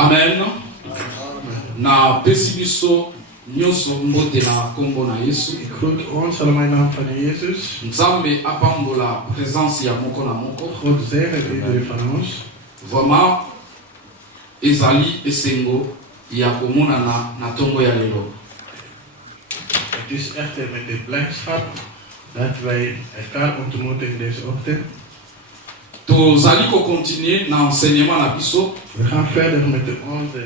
Amen. Na pesibiso nyonso mbote na kombo na Yesu. Ik groet ons allemaal in de naam van Jezus. Nzambe apambola présence ya moko na moko. God zegen iedereen van ons. Vraiment ezali esengo ya komona na tongo ya lelo. Het is echt met de blijdschap dat wij elkaar ontmoeten in deze ochtend. Tozali ko continuer na enseignement na biso. We gaan verder met onze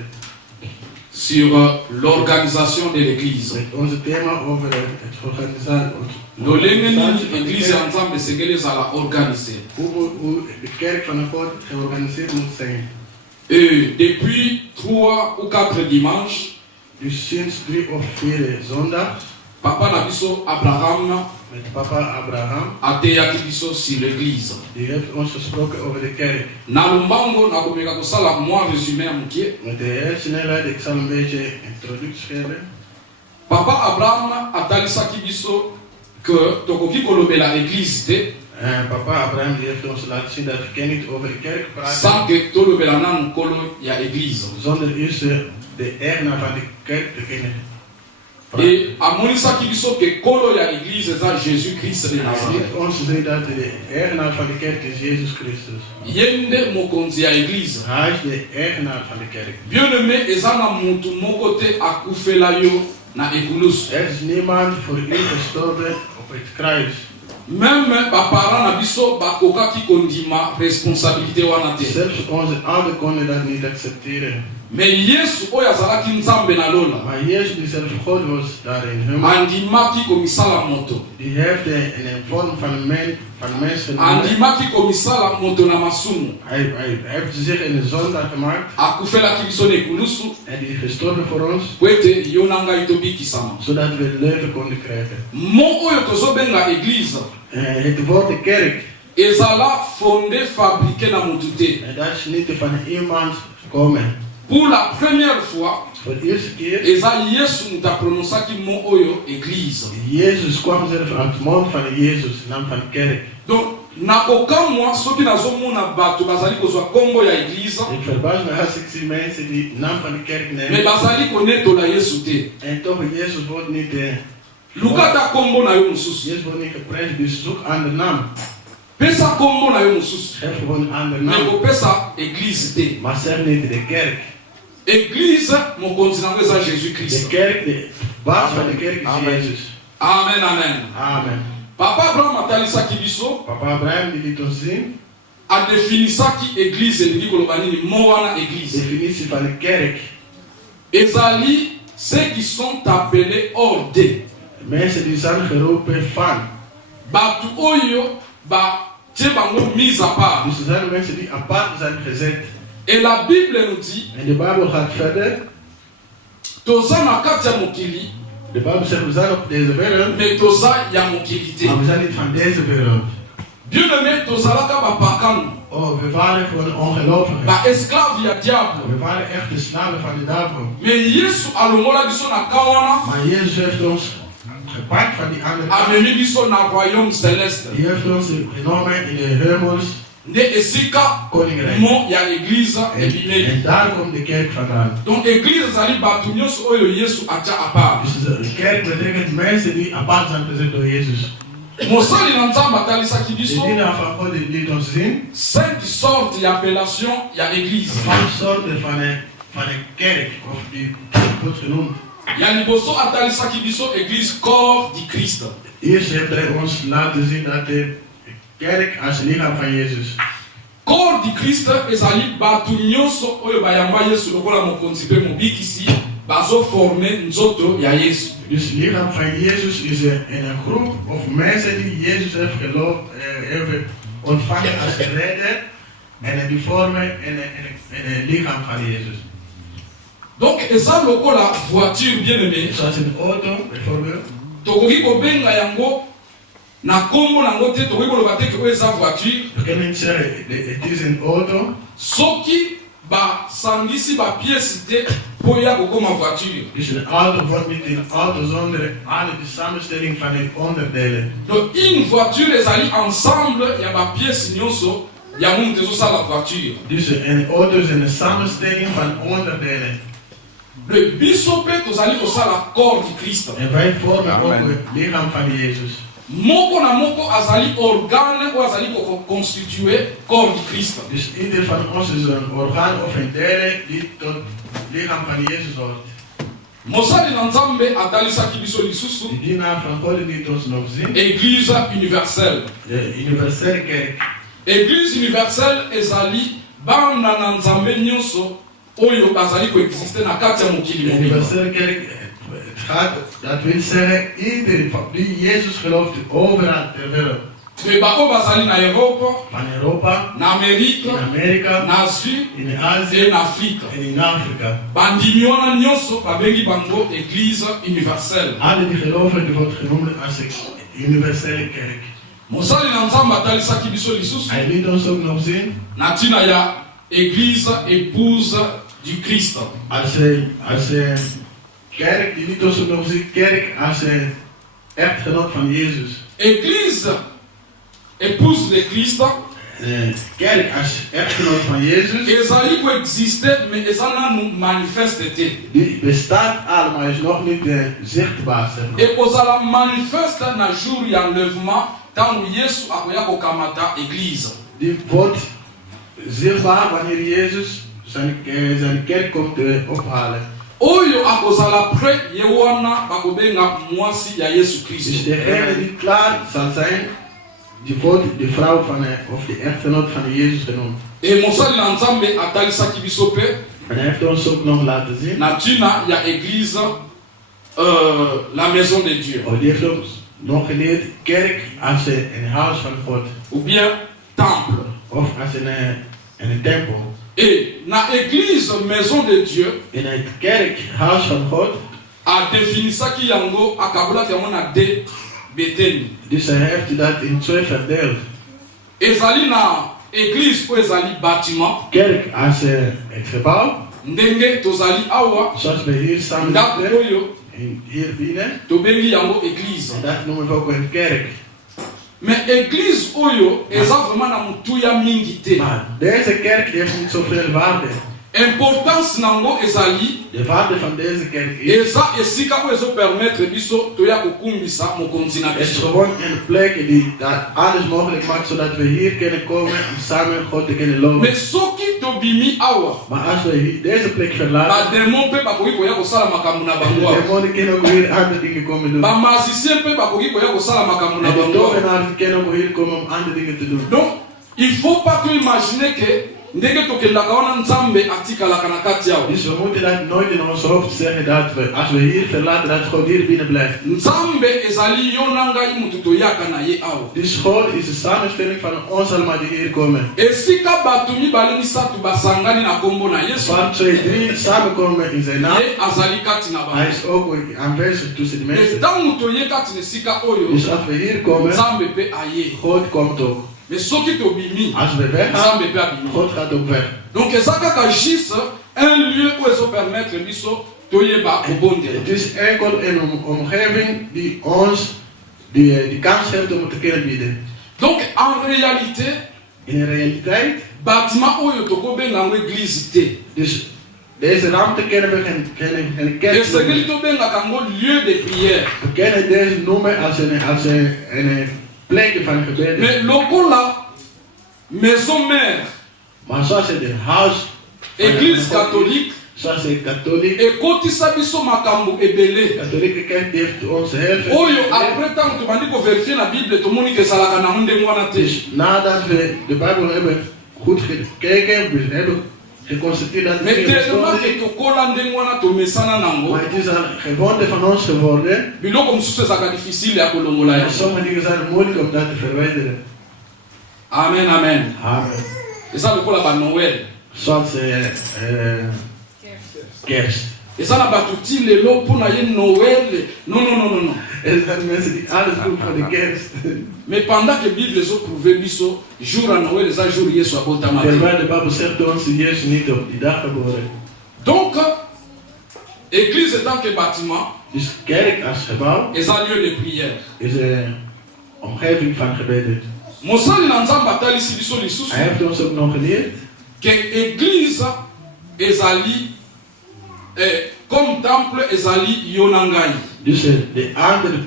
sur l'organisation de l'église. Met onze thema over het organisatie. L'église ya Nzambe segele ezala organisée. Hoe de kerk van God georganiseerd moet zijn. Et depuis 3 ou 4 dimanches, dus sinds 3 of 4 zondags, Papa na biso Abraham, met papa Abraham, ateyaki biso sur l'église. Die heeft ons gesproken over de kerk. Na lumbango na komeka kosala moi résumé mukie. Met de snelheid, ik zal een beetje introductie geven. Papa Abraham atalisaki biso que tokoki kolobela église te. Papa Abraham die heeft ons laten zien dat we niet over de kerk praten. Sans que tolobela na nkolo ya église. Zonder eerst de eigenaar van de kerk te kennen. Et amonisaki biso ke kolo ya église eza Jésus Christ de Nazareth. Ons zei dat de eigenaar van de kerk is Jezus Christus. Yende mokonzi ya église. Hij is de eigenaar van de kerk. Bien-aimé eza na mutu moko te akufela yo na ekulusu. Er is niemand voor u gestorven op het kruis. Même baparents na biso bakokaki kondima responsabilité wana te. Zelfs onze ouders konden dat niet accepteren. Mais Yesu oyo azalaki Nzambe na lola. Maar Jezus die zelf God was daarin. Andimaki komisala moto. Die heeft een vorm van mensen. Andimaki komisala moto na masumu. Hij heeft zich in de zondag gemaakt. Akufelaki biso na ekulusu. En die is gestorven voor ons. Kwete yo na ngai tobikisama. Zodat we leven konden krijgen. Mo oyo tozobenga église. Het woord de kerk. Ezala fondé fabriqué na motu te. En dat is niet van iemand komen. Pour la première fois, voor de eerste keer, eza Yesu muta prononcaki mo oyo église. Jezus kwam zelf uit de mond van Jezus, naam van kerk. Donc nakokamwa soki nazomona bato bazali kozwa kombo ya église. Ik verbaas me als ik zie mensen die naam van de kerk nemen. Mais bazali konetola Yesu te. En toch Jezus wordt niet lukata kombo na yo mususu. Jezus wordt niet geprezen, dus zoek aan de naam. Pesa kombo na yo mususu. Geef gewoon aan de naam. Mais kopesa église te. Maar zeg niet de kerk. Église, mokonzi nango eza Jésus Christ. De kerk, de baas van de kerk is Jezus. Amen, amen. Amen. Papa Abraham atalisaki biso. Papa Abraham die liet ons zien. Adefinisaki église elingi koloba nini mo wana église. Definitie van de kerk. Ezali ceux qui sont appelés hors de. Mensen die zijn geroepen van. Batu oyo ba tie bango mise à part. Dus er zijn mensen die apart zijn gezet. Et la Bible nous dit. En de Bijbel gaat verder. Toza na kati ya mokili. De Bijbel zegt we zijn op deze wereld. Mais toza ya mokili te. Maar we zijn niet van deze wereld. Bien-aimé, tozalaka bapakanu. Oh, we waren gewoon ongelovigen. Ba esclave ya diable. We waren echt de slaven van de duivel. Mais Yesu alongola biso na kawana. Maar Jezus heeft ons gepakt van die andere kant. Amemi biso na royaume céleste. Die heeft ons genomen in de hemels. Nde esika koningrijk. Mo ya église ebimeli. En daar komt de kerk vandaan. Donc église zali batu nyonso oyo Yesu atia apart. Dus de kerk betekent mensen die apart zijn gezet door Jezus. Mosali na Nzambe atalisaki biso. De dienaar van God die liet ons zien. 5 sortes ya appellation ya église. 5 soorten van een kerk of die wordt genoemd. Ya liboso atalisaki biso église corps du Christ. Eerst heeft hij ons laten zien dat de kerk als lichaam van Jezus. Corps du Christ ezali batu nyonso oyo bayamba Yesu lokola mokonzi pe mobikisi bazo former nzoto ya Yesu. Dus lichaam van Jezus is een groep of mensen die Jezus heeft ontvangen als redder en die vormen een lichaam van Jezus. Donc eza lokola voiture bien-aimée. Zoals een auto bijvoorbeeld. Tokoki kobenga yango na kombo nango te tokoki koloba te ke eza voiture. We kunnen niet zeggen het is een auto. Soki basangisi bapiesi te po ya kokoma voiture. Dus een auto wordt niet een auto zonder alle de samenstelling van de onderdelen. Donc une voiture ezali ensemble ya bapiesi nyonso ya muntu ezosala voiture. Dus een auto is een samenstelling van onderdelen. Biso pe tozali kosala corps du Christ. En wij vormen ook het lichaam van Jezus. Moko na moko azali organe ou azali constitué corps du Christ. Dus ieder van ons is een orgaan of een deel die tot het lichaam van Jezus hoort. Mosali na Nzambe atalisaki biso lisusu. De dienaar van God liet ons nog zien. Église universelle. De universele kerk. Église universelle ezali bana na Nzambe nyonso oyo bazali koexiste na kati ya mokili mobimba. Universele kerk, het gaat, dat wil zeggen, iedereen die Jezus gelooft overal ter wereld. Me bako bazali na Europe, Van Europa, na Amerika, in Amerika, na Asie, in Azië en Afrika. en in Afrika. Bandimi wana nyonso babengi bango Église universelle. Alle die geloven, die wordt genoemd als een universele kerk. Mosali na Nzambe atalisaki biso lisusu. Hij liet ons ook nog zien. Na ntina ya Église épouse du Christ. Als een kerk, die liet ons ook nog zien. Kerk als een echtgenoot van Jezus. Église épouse de Christ. Kerk als echtgenoot van Jezus. Ezali coexiste, mais ezana nu manifeste te. Die bestaat al, maar is nog niet zichtbaar. Zeg maar. Et ozala manifeste na jour ya enlèvement, tangu Yesu akoya kokamata Église. Die wordt zichtbaar wanneer Jezus zijn kerk komt ophalen. Oyo akozala prêt yewana bakobenga mwasi ya Yesu Dus Christ. degene die klaar zal zijn, die wordt de vrouw van of de echtgenoot van Jezus genoemd. Et mosali na Nzambe atalisaki biso pe En hij heeft ons ook nog laten zien. na ntina ya Église la maison de Dieu. Oh, die heeft ons nog geleerd, kerk als een huis van God. Ou bien temple. Of als een tempel. Et na Église maison de Dieu In het kerk, huis van God. a definisaki yango akabulaki yango na de beteni. Dus hij heeft dat in twee verdeeld. Ezali na Église o ezali bâtiment. Kerk als het gebouw. Ndenge tozali awa Zoals we hier samen ndako zitten. oyo Hier binnen. tobengi yango Église. En dat noemen we ook een kerk. Mais Église oyo eza vraiment na mutuya mingi te. Maar deze kerk heeft niet zoveel waarde. Importance nango ezali De waarde van deze kerk is. eza esika oyo ezopermettre biso toya kokumbisa mokonzi na Het is biso. gewoon een plek die dat alles mogelijk maakt zodat we hier kunnen komen om samen God te kunnen loven. Mais soki tobimi awa Maar als we deze plek verlaten, bademon mpe bakoki koya kosala makambo na de bango awa. demonen kunnen ook weer andere dingen komen doen. Bamusicien mpe bakoki koya kosala makambo na En de bango awa. tovenaars kunnen ook hier komen om andere dingen te doen. Donc il faut pas to imaginer que ndenge tokendaka wana Nzambe atikalaka na kati awa. Dus we moeten dat nooit in ons hoofd zeggen dat we, als we hier verlaten, dat God hier binnen blijft. Nzambe ezali yo na ngai mutu toyaka na ye awa. Dus God is de samenstelling van ons allemaal die hier komen. Esika bato mibale misatu basangani na kombo na Yesu. Waar 2, 3 samenkomen in zijn naam, Ye azali kati na hij bango. is ook aanwezig tussen de Mais mensen. ntango toye kati na esika oyo Dus als we hier komen, Nzambe mpe aye. God komt ook. Mais soki tobimi Als we weggaan, Nzambe mpe abimi. God gaat ook weg. Donc eza kaka juste un lieu oyo ezopermettre biso toyeba kobondela. Het is enkel een omgeving die ons die kans heeft om het te kunnen bieden. Donc en réalité In de realiteit, bâtiment oyo tokobenga yango église te. dus deze ruimte kennen we geen kerk. Esengeli tobengaka yango lieu de prière. We kennen deze noemen als een plek van gebed. Mais lokola maison mère, Maar zoals het een huis, église catholique, zoals het katholiek, ekotisa biso makambo ebele. katholieke kerk die heeft ons heel veel. Oyo après ntango tobandi koverifie na bible tomoni ke ezalaka nango ndenge wana te. Dus nadat we de Bijbel hebben goed gekeken, we hebben geconstateerd dat Mais het tellement niet ke is. tokola ndenge wana tomesana nango, Maar het is een gewoonte van ons geworden. biloko mosusu ezalaka difficile ya kolongola En yango. sommige dingen zijn moeilijk om dat te verwijderen. Amen, amen. Amen. Eza lokola ba Noël. Zoals kerst. Eza na bato ti lelo mpona ye Noël. Non, non, non, non, non. Er zijn mensen die alles doen voor de kerst. Mais pendant que Bible ezoprouve biso jour ya Noël eza jour Yesu abotama te. Terwijl de Bijbel zegt ons dat Jezus niet op die dag geboren. Donc église tant que bâtiment Dus kerk als gebouw eza lieu de prière. is een omgeving van gebeden. mosali na nzambe atalisi biso lisusu Hij heeft ons ook nog geleerd que église ezali comme temple ezali yo na ngai. dus de andere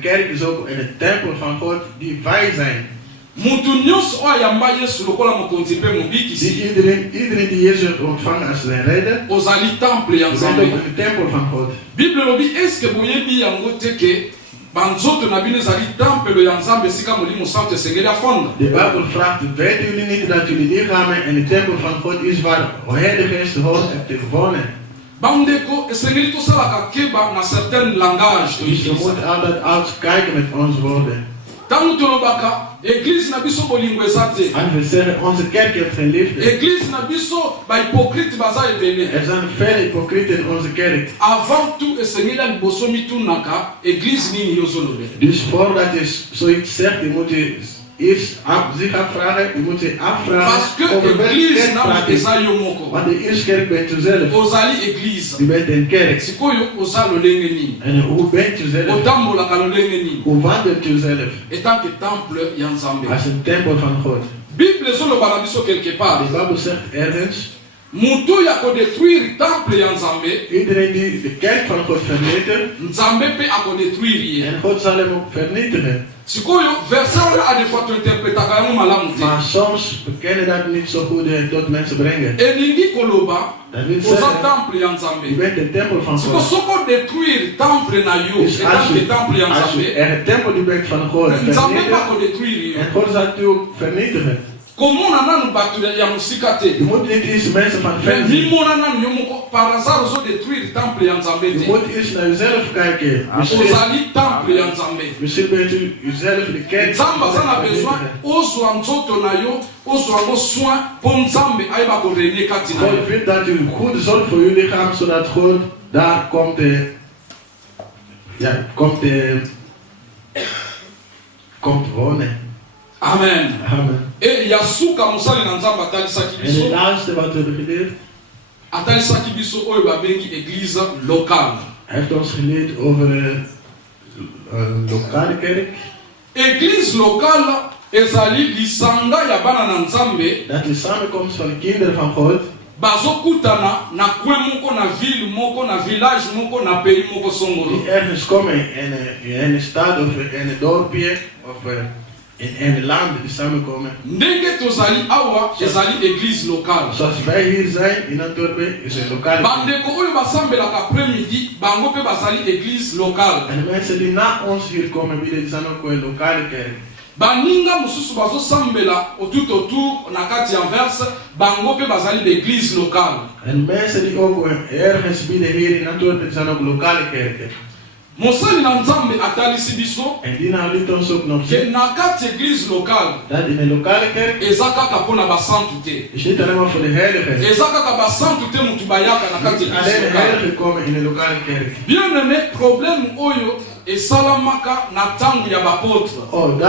kerk is ook in de tempel van God die wij zijn. Mutu nyonso oyo ayamba Yesu lokola mokonzi mpe Die mobikisi iedereen die Jezus heeft ontvangen als zijn redder, ozali temple ya je bent ook nzambe. in de tempel van God. Bible lobi eske boyebi yango te ke banzoto na bino ezali temple ya nzambe esika molimo santo esengeli afonda. De Bijbel vraagt, weten jullie niet dat jullie lichamen in de tempel van God is waar de Heilige Geest hoort en te wonen? Bandeko esengeli tosalaka keba na certain langage Dus we toyebisa. moeten altijd uitkijken met onze woorden. Ntango tolobaka église na biso bolingo eza te. Als we zeggen, onze kerk heeft geen liefde. Église na biso bahypocrite baza ebele. Er zijn veel hypocrieten in onze kerk. Avant tout esengeli ya liboso mitunaka église nini yozolobela. Dus voordat je zoiets zegt, je moet je eerst zich afvragen, je moet je afvragen Parce que over welke église kerk na praat je. eza yo moko. Want de eerste kerk bent u zelf. Ozali église. Je bent een kerk. Sikoyo oza lolenge nini. En hoe bent u zelf? Otambolaka lolenge nini. Hoe wandelt u zelf? Etant que temple ya nzambe. Als een tempel van God. Bible ezoloba na biso quelque part. De Bijbel zegt ergens, Mutu ya kodétruire temple ya nzambe, iedereen die de kerk van God vernietigt, nzambe mpe akodétruire ye. en God zal hem ook vernietigen. Sikoyo verset wana adefwa tointerpretaka yango malamu te. Maar soms bekennen dat niet zo goed tot mensen brengen. Elingi koloba Dat wil oza zeggen, temple ya je nzambe. bent de tempel van Siko God. soko détruire temple na yo Dus etant que temple ya als je nzambe, er een tempel die bent van God nzambe mpe vernietigen, akodétruire yo. en God zal het ook vernietigen. Komona nanu bato ya mosika te. Je moet niet eens mensen van Mais ver zien. mimona nanu yo moko par hasard ozodétruire temple ya nzambe Je te. moet eerst naar jezelf kijken. Ozali temple ya nzambe. Misschien bent u jezelf de kerk Nzambe aza na besoin ozwa nzoto na yo ozwa yango soin mpo nzambe ayeba korenie kati na God yo. vindt dat u goed zorgt voor uw lichaam, zodat God daar komt wonen. Amen. Amen. E ya suka mosali na nzambe atalisaki En het biso, laatste wat we hebben geleerd, atalisaki biso oyo babengi église locale. hij heeft ons geleerd over een lokale kerk. Église locale ezali lisanga ya bana na nzambe Dat is samenkomst van de kinderen van God. bazokutana na kwe moko, na ville moko, na village moko, na pays moko songolo. Die ergens komen in een stad of in een dorpje of in een land die samenkomen. Ndenge tozali awa ezali église locale. Zoals wij hier zijn in Antwerpen is een lokale kerk. Bandeko oyo basambelaka après-midi bango mpe bazali église locale. En de mensen die na ons hier komen, die zijn ook een lokale kerk. Baninga mosusu bazosambela tout autour na kati ya Anvers bango mpe bazali l'église locale. En mensen die ook ergens binnen hier in Antwerpen zijn ook lokale kerken. Mosali na nzambe atalisi biso En die nou liet ons ook nog ke zien na kati église locale dat in een lokale kerk eza kaka mpo na basantu te. is niet alleen maar voor de heilige. Eza kaka basantu te mutu bayaka na kati ya Alleen église de locale. heilige komen in een lokale kerk. Bien aimé, problème oyo esalamaka na ntango ya bapotre. Oh,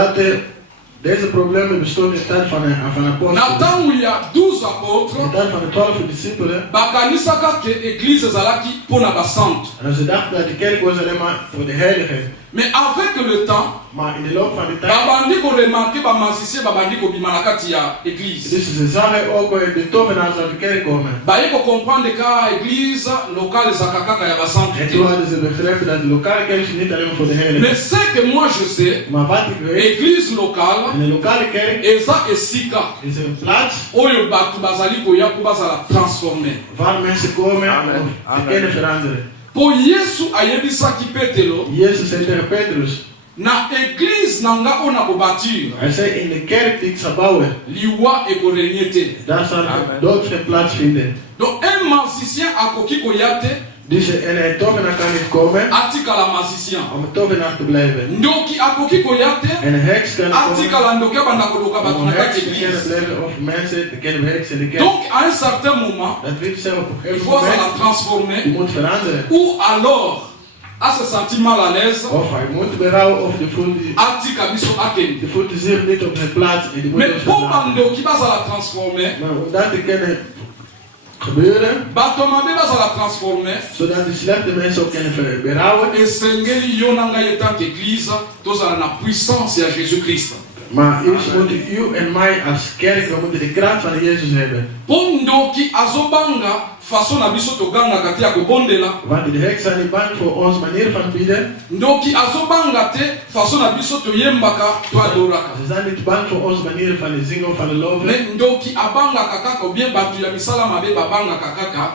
deze problemen bestonden in de tijd van Na apostelen. ntango ya 12 In apôtres de tijd van de 12 discipelen. bakanisaka ke église ezalaki mpo na basantu. En ze dachten dat de kerk was alleen maar voor de heiligen. Mais avec le temps Maar in de loop van de tijd, babandi koremarke bamusicien babandi kobima na kati ya église. dus ze zagen ook de tovenaars uit de kerk komen. baye kocomprendre ka église locale ezalaka kaka ya basantu En te. toen hadden ze begrepen dat de lokale kerk is niet alleen maar voor de heiligen. Mais ce que moi je sais, Maar wat ik weet, église locale in de lokale kerk eza esika is een plaats oyo bato bazali koya mpo bazala transforme. waar mensen komen om te kunnen veranderen. Po Yesu ayebisaki Petelo Jezus zei tegen Petrus, na église na nga oyo nakobâtir hij zei in de kerk die ik zal bouwen, liwa ekorenie te. daar zal dood geen plaats vinden. Donc un musicien akoki koya te Dus een tovenaar kan niet komen atikala musicien, om een tovenaar te blijven. ndoki akoki koya te En een heks kan komen atikala ndoki abanda koloka bato om na een kati heks ya te kunnen église. blijven of mensen te kunnen werken in de kerk. Donc à un certain moment Dat wil zeggen op een il gegeven faut moment, la transformer je moet veranderen. ou alors à se sentir mal à l'aise Of hij moet berouwen of atika biso akende. die voelt zich niet op zijn plaats en die moet Mais ons po verlaten. bandoki bazala transformer, Maar om dat te kunnen gebeuren, bato mabe bazala transformer, zodat de slechte mensen ook kunnen berouwen, esengeli yo na ngai etant église tozala na puissance ya Jésus Christ. Maar eerst moeten u en mij als kerk, we moeten de kracht van Jezus hebben. Pondoki azobanga façon na biso toganga kati ya kobondela. Want de hek zijn niet bang voor onze manier van bidden. Ndoki azobanga te façon na biso toyembaka toadoraka. Ze zijn niet bang voor onze manier van de zingen of van de loven. Mais ndoki abanga kaka bien batu ya misala mabe babanga kaka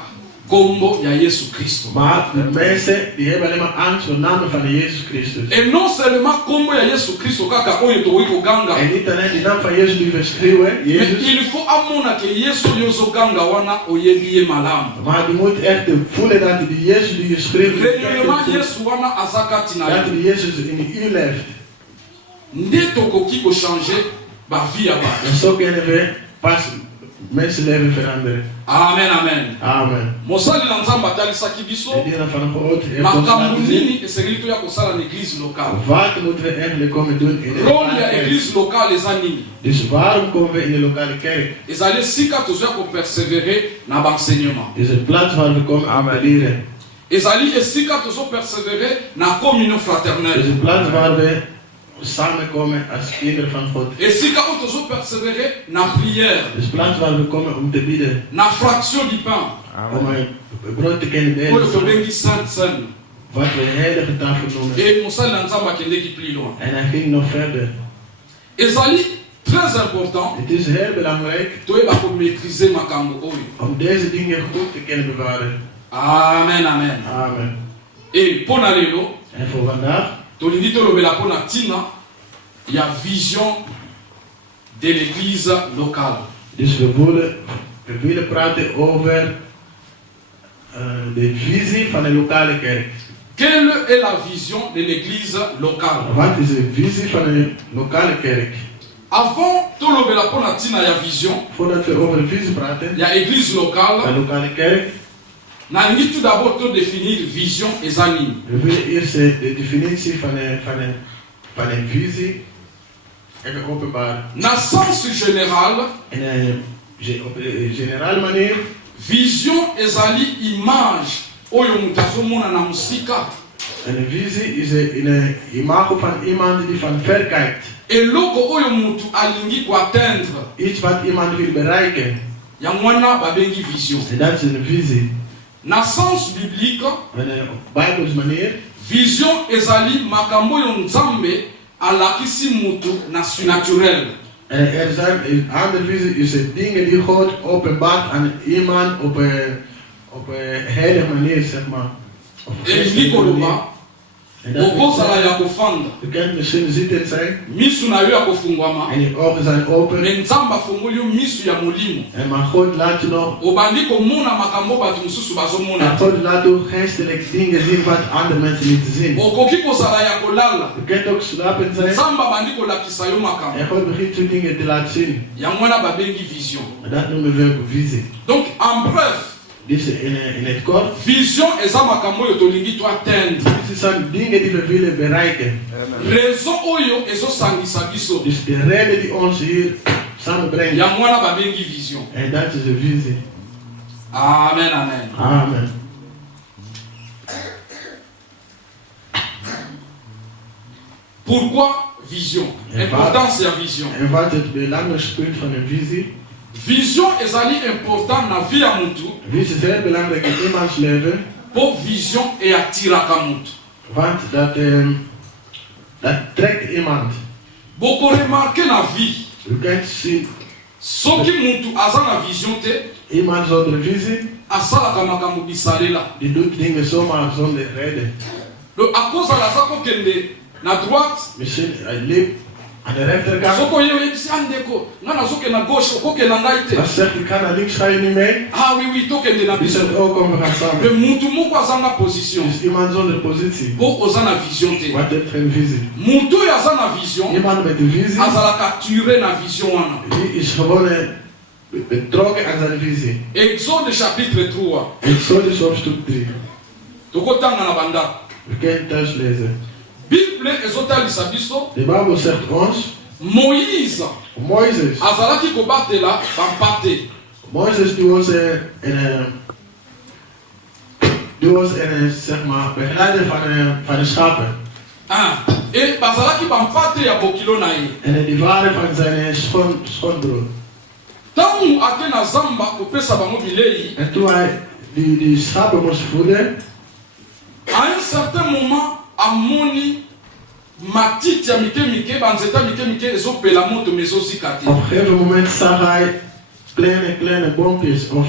kombo ya Yesu Christo. Maar de mensen die hebben alleen maar angst voor de naam van Jezus Christus. Et non seulement kombo ya Yesu Christo kaka oyo to wiko ganga. En niet alleen de naam van Jezus die we schreeuwen, Jezus. Mais il faut amona ke Yesu yozo ganga wana oyebi ye malamu. Maar die moet echt voelen dat die Jezus die je schreeuwt, Réellement Yesu wana azakati na dat die Jezus in u leeft. Nde tokoki ko changer ba vie ya ba. En zo kunnen we pas mensenleven veranderen. Amen, amen. Amen. Mosali na nzamba talisaki biso. En die van God heeft ons Makambo laten zien. nini esengeli toya kosala na église locale. Wat moeten we eigenlijk komen doen in de Rôle lokale ya kerk? église locale eza nini? Dus waarom komen we in de lokale kerk? Ezali sika tozoya kopersévérer na baenseignement. Het is een plaats waar we komen aan te leren. Ezali esika tozopersévérer na communion Het is fraternelle. een plaats waar we samenkomen als kinderen van God. Esika oyo tozopersévérer na prière, Het is een plaats waar we komen om te bidden. na fraction du pain, Om een brood te kunnen oyo delen. tobengi sainte seine. Wat we heilige tafel noemen. Et mosali na nzambe akendeki plus loin. En hij ging nog verder. Ezali très important Het is heel belangrijk toyeba komaîtriser makambo oyo. om deze dingen goed te kunnen bewaren. Amen, amen. Amen. Et mpo na lelo En voor vandaag tolingi tolobela mpo na ntina ya vision de l'église locale. dus we willen praten over de visie van de lokale kerk. Quelle est la vision de l'église locale? Wat is de visie van de lokale kerk? Avant tolobela mpo na ntina ya vision Voordat we over visie praten, ya église de locale, lokale kerk, nalingi tout d'abord todéfinir vision eza nini. we willen eerst de definitie van een visie even openbaren. Na sens général, Op een generale manier, vision ezali image oyo moto azomona na mosika. een visie is een imago van iemand die van ver kijkt. Eloko oyo moto alingi koatteindre, Iets wat iemand wil bereiken. yango wana babengi vision. En dat is een visie. Na sens biblique, Op Bijbels manier, vision ezali makambo oyo nzambe alakisi moto na surnaturel. en er zijn een andere visie is het dingen die God openbaart aan iemand op een heilige manier, zeg maar. Op een Elingi geestelijke manier. koloba En dat wil okozala zeggen, ya kofanda, je kunt misschien zitten zijn misu na yo ya kofungwama, en je ogen zijn open. me nzambe afongoli yo misu ya molimo. En maar God laat je nog, Obandi komona makambo bato mosusu bazomona en te. God laat je geestelijk dingen zien wat andere mensen niet zien. Okoki kozala ya kolala, Je kunt ook slapen zijn nzambe abandi kolakisa yo makambo, en God begint je dingen te laten zien. yango wana babengi vision. En dat noemen we ook visie. Donc en bref, Dus in het kort, vision eza makambo oyo tolingi toatteindre. dit zijn dingen die we willen bereiken. Raison oyo ezosangisa biso, Dus de reden die ons hier samenbrengt. yango wana babengi vision. En dat is de visie. Amen, amen. Amen. Pourquoi vision? Importance ya vision. En wat het belangrijkste punt van een visie? Vision ezali important na vie ya mutu, Visie is heel belangrijk in iemands leven. po vision eyatiraka mutu. Want dat trekt iemand. Boko remarke na vie, U kunt zien, soki mutu aza na vision te, iemand zonder visie, asalaka makambo bisalela. die doet dingen zomaar zonder reden. Donc akozala aza kokende na droite, Misschien hij leeft aan de rechterkant. soko ye oyebisi andeko nga nazokende na gauche okokende na ngai te. Als zegt, ik ga naar links, ga je niet mee? Ah oui oui, tokende na Die biso. zegt ook, kom, we gaan Me samen. mutu moko aza na position, Dus iemand zonder positie. po oza na vision te. Wat heeft geen visie? Mutu oyo aza na vision, Iemand met een visie, azalaka ture na vision wana. die is gewoon betrokken aan zijn visie. Exode chapitre 3, Exodus hoofdstuk 3. tokotanga na bandako. We kunnen thuis lezen. Bible ezotalisa biso, De Bijbel zegt ons, Moïse Mozes. azalaki kobatela bampate. Mozes die was een zeg maar begeleider van de schapen. Et bazalaki bampate ya bokilo na ye. En die waren van zijn schoonbroer. Tangu ake na zamba kopesa bango bilei. En toen hij die schapen moest voeden. À un certain moment, amoni matiti ya mike mike banzeta mike mike ezopela moto mezozika te. Op een gegeven moment zag hij kleine bompjes of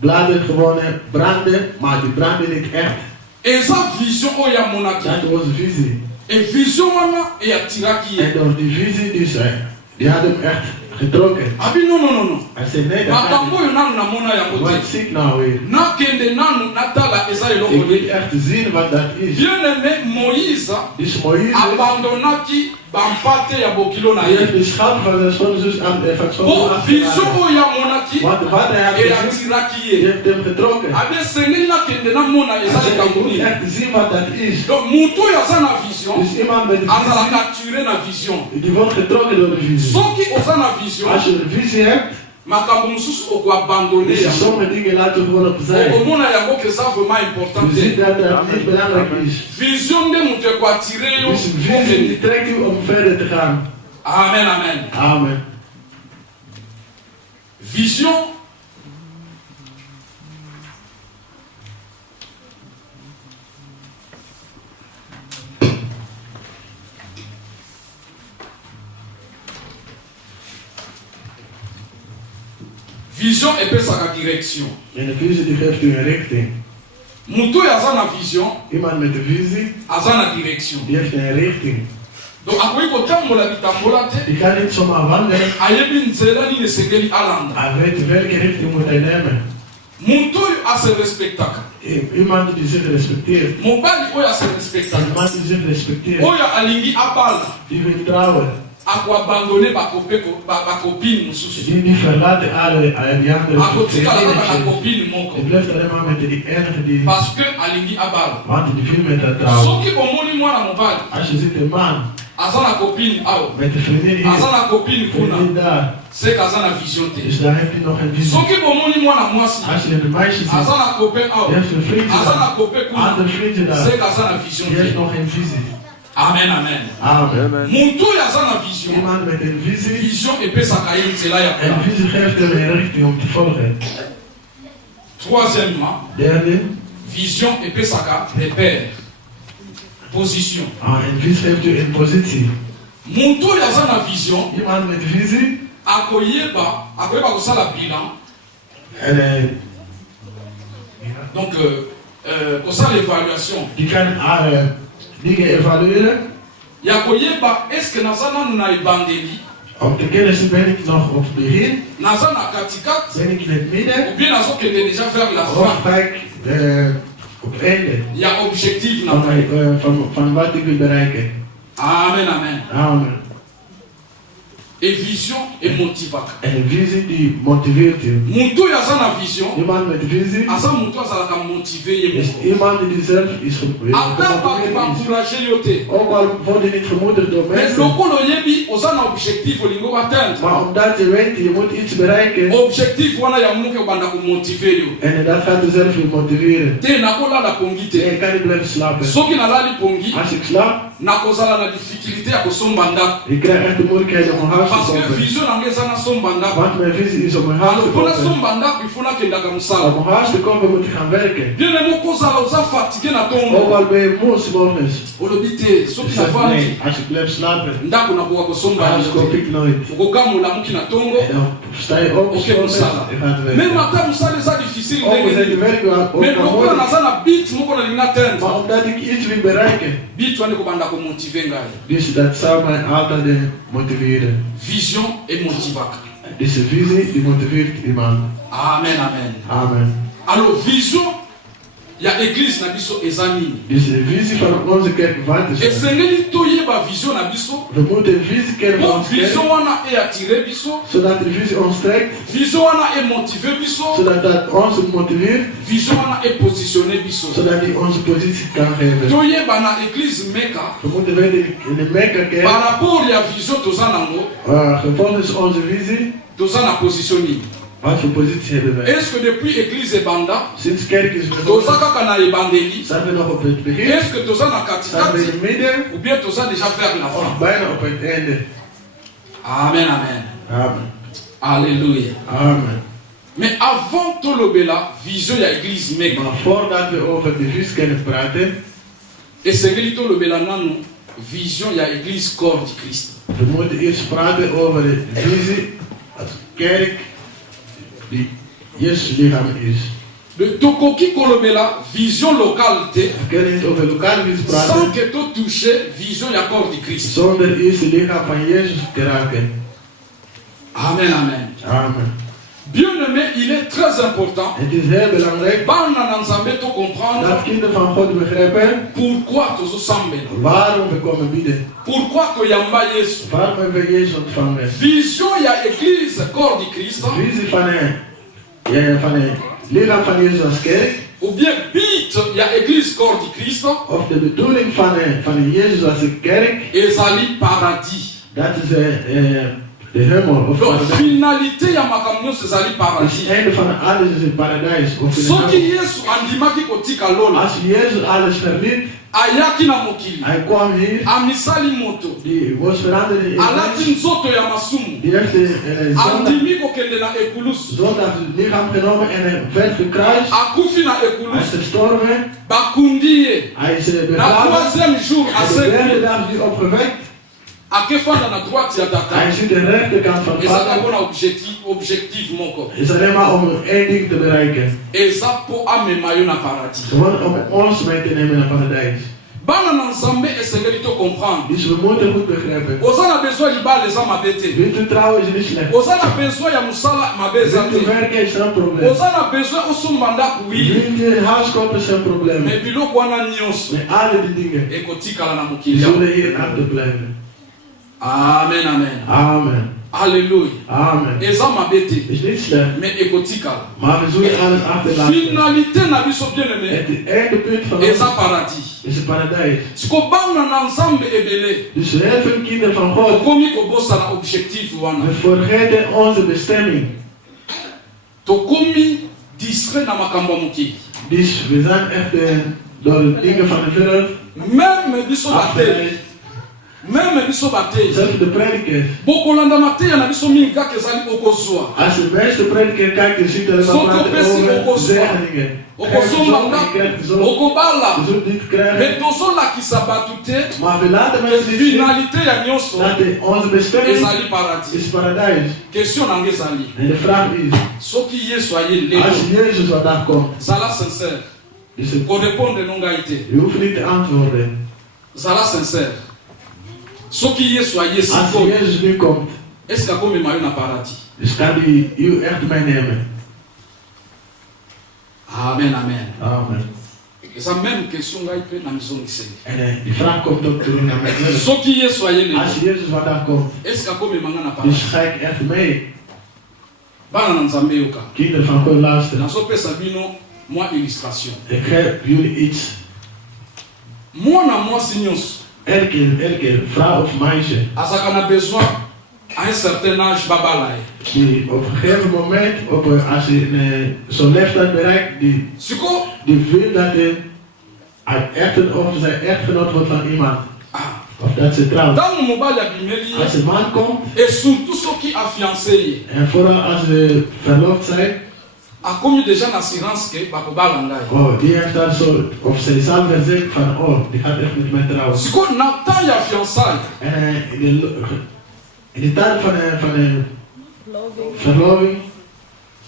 bladeren gewoon branden, maar die branden niet echt. Eza vision oya monaki. Dat was visie. Et vision wana e atiraki ye. En door die visie die had hem echt getrokken. Abi non. Hij zei nee, dat kan Makambo yo nanu na mona ya niet. Wat mote. zie ik nou weer? Na kende nanu natala eza eloko Ik wil le. echt zien wat dat is. Bien aimé Moïse Dus Moïse abandonnaki bampate ya bokilo na hij heeft ye. de schapen van zijn schoonzus aan van zijn Bon vision oya monaki Want wat hij had e gezien, atiraki die ye. heeft hem getrokken. Abi sengeli na kende na mona eza Hij zei, ik moet likambo. echt zien wat dat is. Donc mutu oyo aza na vision Dus iemand met een azala visie, capturé na vision. die wordt getrokken door de visie. Soki oza na vision Als je een visie hebt, makambo mosusu okoabandone dus yango. sommige dingen laten gewoon opzij. Okomona yango ke eza vraiment important Je ziet te. dat het niet belangrijk is. Vision nde moto ekoatire yo Dus een visie die okende. trekt u om verder te gaan. Amen, amen. Amen. Vision vision epesaka direction. En de visie die geeft u een richting. Moto oyo aza na vision Iemand met een visie, aza na direction. die heeft een richting. Donc akoki kotambola bitambola te Die kan niet zomaar wandelen. ayebi nzela nini esengeli alanda. Hij weet welke richting moet hij nemen. Moto oyo ase respectaka. Iemand die zich respecteert. Mobali oyo ase respectaka. Iemand die zich respecteert. Oyo alingi abala Die wil trouwen. akoabandone bakopine mosusu. Die verlaten alle die andere Akotikala kaka na vriendinnetjes. kopine moko. Het blijft alleen maar met die enige die. Parce que alingi abala. Want die viel met dat trouwen. Soki omoni mwana mobali Als je ziet een man aza na kopine awa met een vriendin hier. aza na kopine Vriendin kuna daar. seka aza na vision te. Dus daar heb je nog een visie. Soki omoni mwana mwasi Als je een meisje ziet. aza na kopin Die awa heeft een vriendje aza na daar. kopin kuna Andere vriendje daar. seka aza na vision Die heeft te. nog een visie. Amen, amen. Amen. Moto oyo aza na vision Iemand met een visie. vision epesaka ye nzela ya En kola. visie geeft hem een richting om te volgen. Troisièmement, Derde. vision epesaka repère position. En visie geeft u een positie. Moto oyo aza na vision Iemand met visie. akoyeba kosala bilan. En Donc kosala évaluation die kan dingen evalueren. ya koyeba eske naza nanu na ebandeli, Om te kennen ben ik nog op het begin. naza na katikati, Ben ik in het midden. ou bien nazokende déjà vers la Of fin ga ik op het einde ya objectif na van, ngai. van wat ik wil bereiken. Amen, amen. Amen. Et vision emotivaka. En een visie die motiveert je. Moto oyo aza na vision Iemand met visie aza moto azalaka motive ye is moko. iemand die zelf is Ata bato gemotiveerd is. baencourage yo te, Ook al word je niet gemoedigd door mais mensen. lokolo oyebi oza na objectif olingi oatteindre, Maar omdat je weet, je moet iets bereiken. objectif wana ya moke obanda komotive yo En dat gaat je zelf weer motiveren. te. nakolala pongi te, En je kan niet blijven slapen. soki nalali pongi Als ik slaap, nakozala na difficulté ya kosomba ndako. je krijgt echt de moeilijkheid om een huis Parce te que kopen. vision nange eza na somba ndako. Want mijn visie is om een huis te Mpona kopen. somba ndako ifo nakendaka mosala. Om een huis te kopen moet je gaan werken. Bien aimé okozala oza fatigue na Ook ntongo al ben je moe 's morgens. olobi te Je soki zegt navandi nee, als ik blijf slapen, ndako nakoka kosomba huis yango koop te. ik nooit. okokamula moki na ntongo En dan sta je op, 's oke morgens, mosala. je gaat Même werken. ata mosala eza difficile Ook al ndenge zijn de nini, werken ook mais al lokola moeilijk. naza na bit moko nalingi atteindre, Maar omdat ik iets wil bereiken, bit wana ekobanda komotive ngai. dus dat zou mij altijd motiveren. Vision emotivaka. Dus de visie die motiveert iemand. Amen, amen. Amen. Alors vision ya église na biso eza nini? Dus de visie van onze kerk, wat is het? Esengeli toyeba vision na biso, We moeten een visie kennen van po onze kerk, vision wana eatire biso, zodat de visie ons trekt, vision wana emotive biso, zodat dat ons motiveert, vision wana epositionne biso. zodat die onze positie kan geven. Toyeba na église meka We moeten weten in de Mekka kerk, par rapport ya vision toza nango, gevolgens onze visie, toza na positioning. Wat voor positie hebben wij? Est-ce que depuis l'église Ebanda, Sinds kerk is toza begonnen, kaka na ebandeli, zijn we nog op het begin, est-ce que toza na zijn we in katikati, het midden, ou bien toza déjà vers la of fin? bijna op het einde. Amen, amen. Amen. Alléluia. Amen. Mais avant Tolobela, vision ya église mega. Maar voordat we over de visie praten, Et c'est Tolobela nanu, vision ya église corps du Christ. we moeten eerst praten over de visie als kerk die Jezus lichaam is. De Tokoki Kolobela, vision locale te, We kunnen niet over lokale visie sans praten que to touche vision ya corps du Christ. zonder eerst het lichaam van Jezus te raken. Amen, amen. Amen. Bien-aimé, il est très important. Het is heel belangrijk Bana nanzambe to comprendre dat kinderen van God begrijpen pourquoi tozo sambela. waarom we komen bidden. Pourquoi to yamba Yesu. Waarom hebben we Jezus ontvangen. Vision ya église corps du Christ. Visie van het lichaam van Jezus als kerk. Ou bien bit ya église corps du Christ. Of de bedoeling van Jezus als een kerk. Ezali paradis. Dat is de hemel. Of Donc paradijs. finalité ya makamyo ezali Het paradis. einde van alles is het paradijs. Of in de Soki hemel. Yesu andimaki kotika lola, Als Jezus alles verliet, ayaki na mokili, hij kwam hier. amisali moto, Die was veranderd in alati mens. nzoto ya masumu, Die heeft zondag, andimi kokende na ekulusu, zondag het lichaam genomen en hij werd gekruist. akufi na Hij is ekulusu, gestorven. bakundi ye, Hij is na begraven. troisième jour En de derde asekuli, dag is hij opgewekt. akefanda na droite ya Hij tata. zit aan de rechterkant van Ezaka Vader. mpona objectif moko, Het is alleen maar om één ding te bereiken. eza po amema yo na paradis. Gewoon om ons mee te nemen naar paradijs. Bana na nzambe esengeli to comprendre, Dus we moeten goed begrijpen. oza na besoin libala eza mabe te, Wie te trouwen is niet slecht. oza na besoin ya mosala mabe eza Wie te te, werken is geen probleem. oza na besoin osomba ndako wi, Wie te een huis kopen is geen probleem. me biloko wana nyonso Met alle die dingen. ekotikala na Die mokili zullen awa. hier achter blijven. Amen, amen. Amen. Alleluia. Amen. Eza mabe te, Is niet slecht. me ekotikala. Maar we zullen alles achterlaten. Finalité na biso bien aimé, Het eindepunt van eza ons paradis. is het paradijs. Siko bana na nzambe ebele, Dus heel veel kinderen van God, tokomi kobosana objectif wana. we vergeten onze bestemming. Tokomi distrait na makambo ya mokili. Dus we zijn echt door de dingen van de wereld Même biso bate, afgeleid. même biso bate. Zelfs de predikers. Bokolanda mateya na biso mingi kaka ezali okozwa. Als de meeste prediker kijkt, je ziet alleen maar Zo praten kopesi over okoswa. zegeningen. Okosomba Je ndako, krijgt zo, okobala. je zult niet Me krijgen. tozolakisa bato te, Maar we laten mensen niet zien finalité ya nyonso dat onze bestemming ezali paradis. is paradijs. Question nanga ezali, En de vraag is, soki Yesu aye lelo, als Jezus wat daar komt, zala sincère, dus het- korepondre no ngai te, je hoeft niet te antwoorden. zala sincère. Soki Yesu aye Als sikoyo, Jezus nu komt, est-ce que akomema yo na paradis? dus kan hij u echt meenemen. Amen, amen. Amen. Eza même question ngai mpe na mizongiseli. En die vraag komt ook terug naar mij. Soki Yesu aye lelo, Als Jezus wat daar komt, est-ce que akomema nga na dus paradis? ga ik echt mee. Bana na Nzambe yoka. Kinderen van God luisteren. Nazopesa bino mwa illustration. Ik geef jullie iets. Mwana mwasi nyonso Elke vrouw of meisje azalaka na besoin à un certain âge babala ye. die op een gegeven moment, als je zo'n leeftijd bereikt, Siko die wil dat hij of zij echtgenoot wordt van iemand. Of dat ze trouwt. ntango mobali abimeli Als ye, een man komt, et surtout soki afiance ye, en vooral als ze verloofd zijn, akomi déjà na assurance ke bakobala ngai. die heeft daar zo, of zij zal verzekerd van, die gaat echt met mij trouwen. Siko na temps ya fiançailles En in de tijd van de verloving,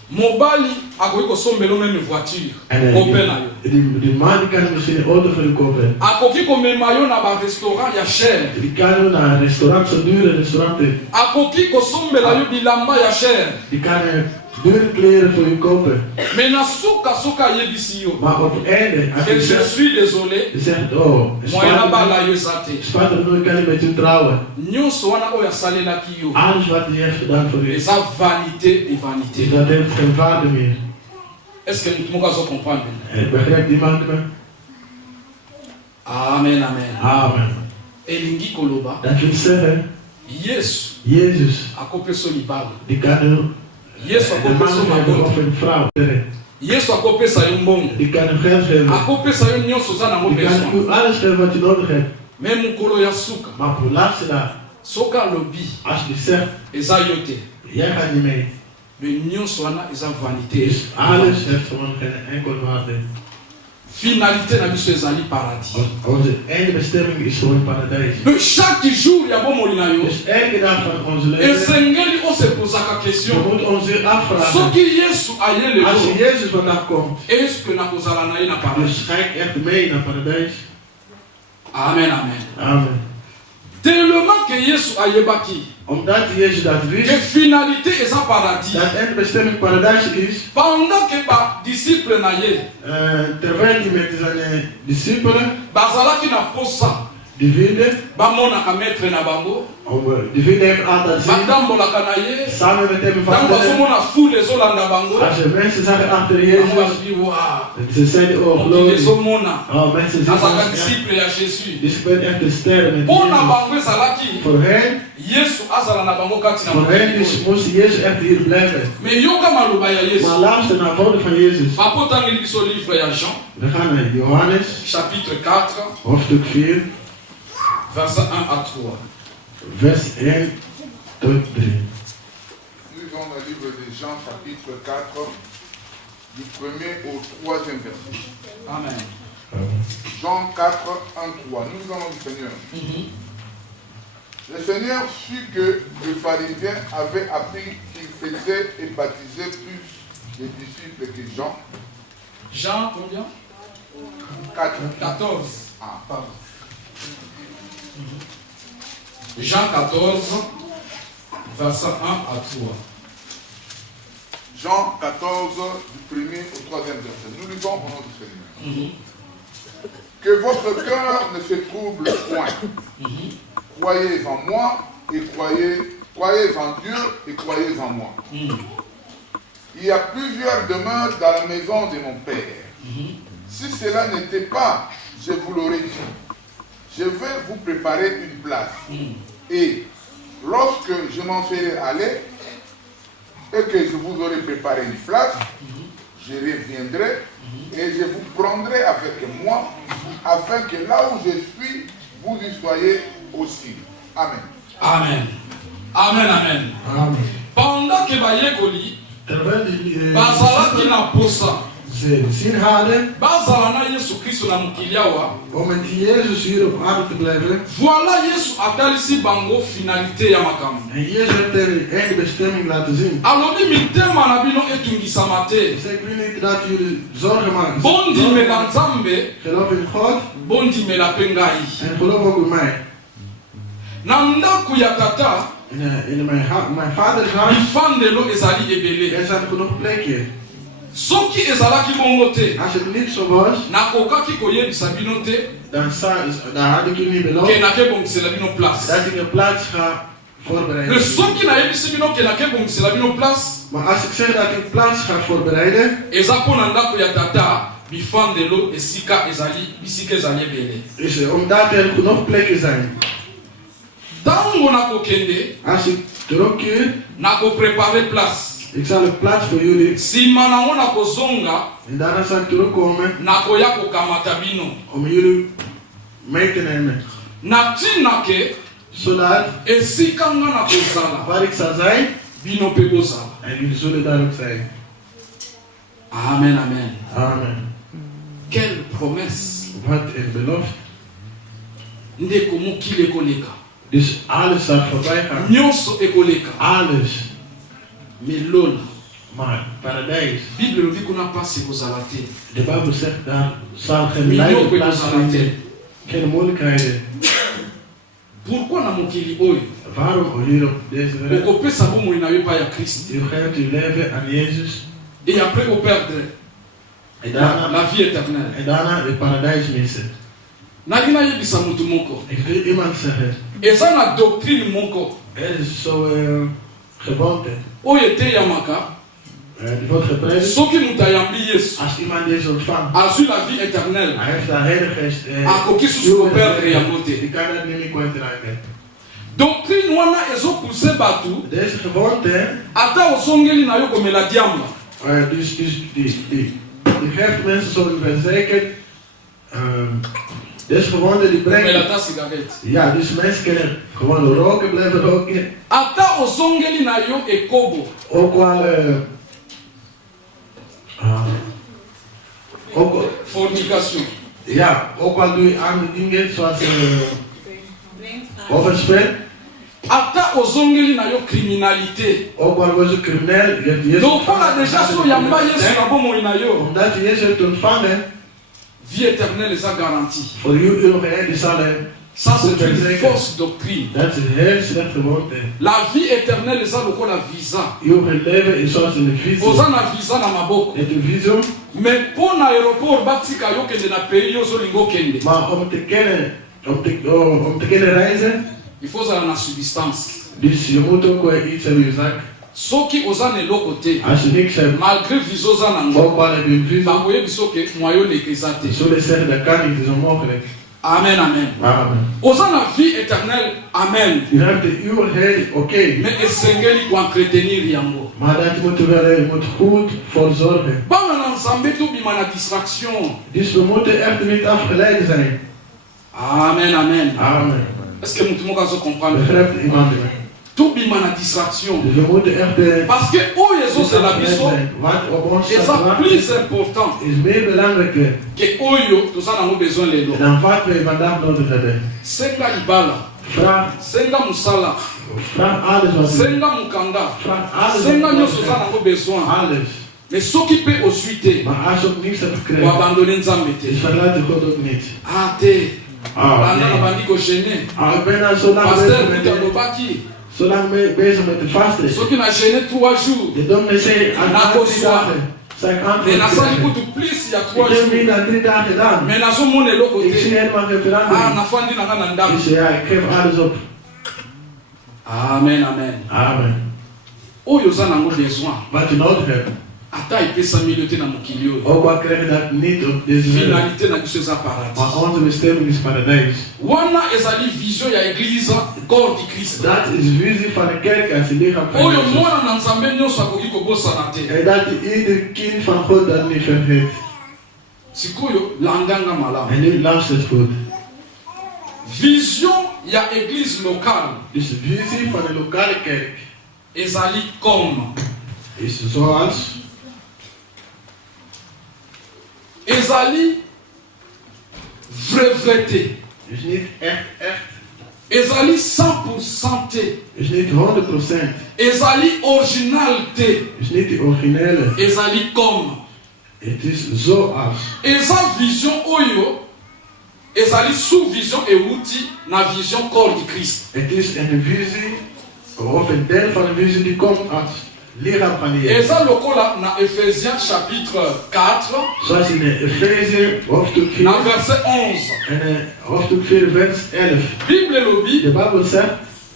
mobali akoki kosombela meme voiture kope na yo, die man kan misschien een auto voor je kopen. akoki komema yo na barestaurant ya cher, Die kan naar een restaurant, zo'n dure restauranten. akoki kosombela yo bilamba ya cher, Die kan dure kleren voor je kopen. me na suka soki ayebisi yo Maar op het einde, als ke je je zegt, suis désolé, moyen nabala yo eza te. spater nooit kan je met je trouwen. Nyonso wana oyo asalelaki yo Alles wat hij heeft gedaan voor je, eza vanité et vanité. dus dat heeft geen waarde meer. Est-ce que motu moko azocomprendre? Begrijpt iemand me? Amen, amen. Amen. Elingi koloba Dat wil zeggen, Yesu Jezus, akopeso libala die kan u Yesu de man akopesa yo geven of mabota. een vrouw. Yesu akopesa yo mbongo. Die kan u geld geven. Akopesa yo nyonso oza nango Die kan besoin. u alles geven wat je nodig hebt. Me mokolo ya suka. Maar op de laatste dag, Soki alobi als je zegt, eza yo te. jij gaat niet mee. Me nyonso wana eza vanité. Dus alles heeft gewoon geen enkel waarde. Finalité na biso ezali paradis. Onze eindbestemming is gewoon paradijs. Donc chaque jour ya bomoi na yo. Dus elke dag van onze leven, Esengeli osepozaka we question. moeten ons weer afvragen. Soki Yesu aye Als lelo. Jezus vandaag komt, Est-ce que nakozala na ye na paradis? dus ga ik echt mee naar paradijs. Amen, amen. Amen. Tellement que Yesu ayebaki Omdat Jezus dat que wist, finalité eza paradis. dat eindbestemming paradijs is, Pendant que ba disciple na ye terwijl hij met zijn discipelen, bazalaki na posa die wilden, bamonaka maître na bango, die wilden hem altijd zien, batambolaka na ye, samen met hem ntango wandelen. bazomona foule ezolanda bango, Als er mensen zagen achter bango Jezus, balobi wa ze zeiden, oh mokili glorie. ezomona Oh, mensen zien azalaka ons, ja. disciple ya Jésus. Dus ik ben echt de ster met Mpo na Jezus. bango ezalaki Voor hen, Yesu azala na bango kati na voor hen mokili is, oyo. moest Jezus echt hier blijven. Me yoka maloba ya Maar Yesu. luister naar woorden van Jezus. Bapotangeli biso livre ya Jean, We gaan naar Johannes, chapitre 4, hoofdstuk 4, verset 1 à 3. vers 1 tot 3. Lisons le livre de Jean, chapitre 4, du 1er au 3e verset. Amen. Jean 4, 1, 3. Nous allons du Seigneur. Le Seigneur sut que les pharisiens avaient appris qu'il faisait et baptisait plus de disciples que Jean. Jean combien? 4. 14. Ah. Pardon. Jean 14, verset 1 à 3. Jean 14, du 1er au 3e verset. Nous lisons au nom du Seigneur. Que votre cœur ne se trouble point. Croyez en moi et croyez en Dieu et croyez en moi. Il y a plusieurs demeures dans la maison de mon Père. Si cela n'était pas, je vous l'aurais dit. Je vais vous préparer une place. Et lorsque je m'en serai allé et que je vous aurai préparé une place, je reviendrai et je vous prendrai avec moi afin que là où je suis, vous y soyez aussi. Amen. Amen. Amen, amen. Amen. Pendant que bayekoli, Terwijl die bazalaki na posa, ze zin hadden bazala na Yesu Kristo na mokili awa, om met Jezus hier op aarde te blijven, voilà Yesu atalisi bango finalité ya makambo. en Jezus heeft een eindbestemming laten zien. Alobi mitema na bino etungisama te. Dus ik wil niet dat jullie zorgen maken. Bondimela Nzambe, Geloof in God bondimela mpe ngai. en geloof ook in mij. Na ndako ya tata, In mijn vaders huis, bifandelo ezali ebele. er zijn genoeg plekjes. Soki ezalaki bongo te, Als het niet zo was, nakokaki koyebisa bino te, dan had ik jullie ke beloofd nakebongisela bino place. dat ik een plaats ga voorbereiden. Me soki nayebisi bino ke nakebongisela bino place, Maar als ik zeg dat ik een plaats ga voorbereiden, eza mpo na ndako ya tata, bifandelo bisika ezali ebele. is het omdat er genoeg plekken zijn. Ntango nakokende, Als ik terugkeer, nakoprepare place. ik zal een plaats voor jullie. Nsima nango nakozonga, En daarna zal ik terugkomen nakoya kokamata bino. om jullie mee te nemen. Natina ke Zodat esika nga nakozala, waar ik zal zijn, bino mpe bozala. en jullie zullen daar ook zijn. Amen, amen. Amen. Quelle promesse. Wat een belofte. Ndeko mokili ekoleka. Dus alles zal voorbij gaan. Nyonso ekoleka. Alles. Melola. Maar paradijs. Bible elobi kuna pasi ekozala te. De Bijbel zegt daar zal geen Miljoen lijden ekozala te. plaatsvinden. Geen moeilijkheden. Pourquoi na mokili oyo Waarom hier op deze wereld? okopesa bomoi na yo epai ya Kristo U geeft uw leven aan Jezus. et après operdre En daarna, la vie éternelle? en daarna het paradijs missen. Nali nayebisa motu moko, Ik wil iemand zeggen. eza na doctrine moko Er is zo'n gewoonte. oyo eteyamaka. Die wordt gepredikt. Soki moto ayambi Yesu Als iemand deze ontvangt. azwi la vie éternelle, Hij heeft de Heilige Geest. akoki susu koperdre yango te. Die kan dat niet meer kwijtraken. doctrine wana ezopousse bato Deze gewoonte, ata osongeli na yo komela diamba. dus die geeft mensen zo'n verzekerd. Deze gewoonte die Komela brengt. ata cigarette. Ja, dus mensen kunnen gewoon roken, blijven roken. Ata osongeli na yo ekobo. Ook wel. Fornication. Ja, ook wel doe je andere dingen zoals overspel. Ata ozongeli na yo criminalité. Ook wel was je crimineel. Je hebt Jezus Donc on a ontvangen. déjà so yamba yesu na bomoi na yo. Omdat je Jezus hebt ontvangen, Vie éternelle est garantie. voor je eeuwigheid die zal Ça c'est une fausse doctrine. dat is een heel slecht gewoonte. La vie éternelle est la visa. Eeuwig leven is zoals een visum. Oza na visa na maboko. Het is een visum, Mais pour na aéroport batika yo kende na pays yo zo lingo kende. maar om te kunnen reizen, Il faut ça na substance. dus je moet ook wel iets hebben in je zak. Soki oza na eloko te. Als je niks hebt, Malgré viso za na ngo. ook wel heb je een visum, Bangoye biso ke moyo lekeza te. je zullen zeggen dat kan niet, het is onmogelijk. Amen, amen. Amen. Oza na vie éternelle. Amen. Je hebt de eeuwigheid, oké. Mais esengeli ko entretenir yango. Maar dat moet je moet goed voor zorgen. Bana na nzambe to bima na distraction. Dus we moeten echt niet afgeleid zijn. Amen, amen. Amen. Est-ce que nous pouvons comprendre? Begrijpt iemand? Tout bima na distraction. Dus we moeten echt Parce que oh yeso c'est la biso. wat op ons Et ça plus important is meer belangrijk que oyo tous en avons besoin les lots. dan wat we vandaag nodig hebben. Senga libala, senga musala, Vraag alles wat u senga mukanda, vraag alles senga wat u nyoso za nango besoin. alles. Mais soki pe osuite, Maar als je ook niets hebt ou gekregen, abandonner nzambe is te. verlaat je God ook niet. Ah te, banda na Nee. bandi ko gêner. Ik ben al zo lang Pasteur bezig kuta met lobaki, bezig met de vasten. soki na gêner 3 jours, De dominee zei aan Na 3 koswa. dagen. Zei ik mais na sali antwoord. kutu plus ya Ik 3 heb jours. meer dan 3 dagen gedaan. Mais nazo mona eloko Ik zie te. helemaal geen Ah, verandering. nafandi na nga na ndako. Ik zei ja, ik geef alles op. Amen, amen. Amen. Oyo za nango besoin. Wat je nodig hebt. Ata epesa milio te na mokili oyo. Ook al krijg je dat niet op deze wereld. Finalité na biso eza paradis. Maar onze bestemming is paradijs. Wana ezali vision ya église corps di Christ. Dat is visie van de kerk als je lichaam van Oyo Jezus. mwana na nzambe nyonso akoki kobosana te. En dat ieder kind van God dat niet vergeet. Sikoyo langanga malamu. En nu luistert goed. Vision ya église locale Dus de visie van de lokale kerk ezali comme is zoals. ezali vrai. Is niet echt. Ezali 100% te. Is niet 100%. Ezali original te. Is niet de originele. Ezali comme. Het is zoals. Eza vision oyo ezali sous vision euti na vision corps di Christ. Het is een visie of een deel van een visie die komt als lichaam van Jezus. Eza lokola na Ephésiens chapitre 4 Zoals in Efeze hoofdstuk 4 na verset 11. en hoofdstuk 4 vers 11. Bible lobi De Bijbel zegt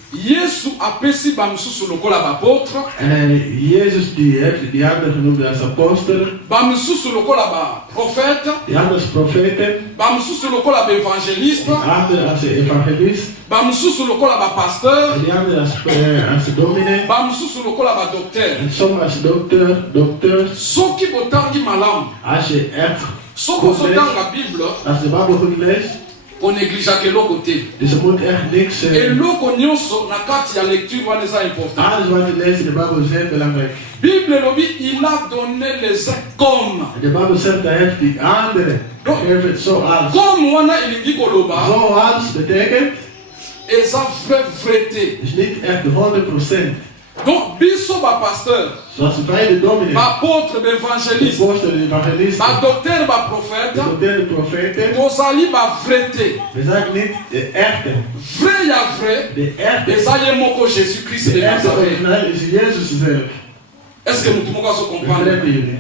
Yesu apesi bamisusu lokola bapôtre, en Jezus die heeft die anderen genoemd als apostelen, bamisusu lokola baprofète, die anderen als profeten, bamisusu lokola die baévangéliste, anderen als evangelist, bamisusu lokola bapasteur, en die anderen als dominee, bamisusu lokola badocteur. en sommigen als dokter. Soki botangi malamu, Als je echt soki goed leest, ozotanga Bible, als de Bijbel goed leest, onegligeaka eloko te. dus er moet echt niks Eloko nyonso na kati ya lecture wana eza important. alles wat je leest in de Bijbel is heel belangrijk. Bible lobi il a donné les comme. De Bijbel zegt hij heeft die anderen gegeven het zoals. Comme wana elingi koloba Zoals betekent, eza vrai te. is niet echt 100%. Donc biso bapasteur, Zoals wij de dominee, bapôtre, de baévangéliste, apostel, de evangelist, badocteur, de baprofète, moderne profeten, tozali bavrai te. we zijn niet de echte. Vrai ya vrai, De echte, eza ye moko Jésus-Christ de de echte Nazareth. origineel is Jezus zelf. Est-ce que mutu moko azocomprendre? Begrijpen jullie?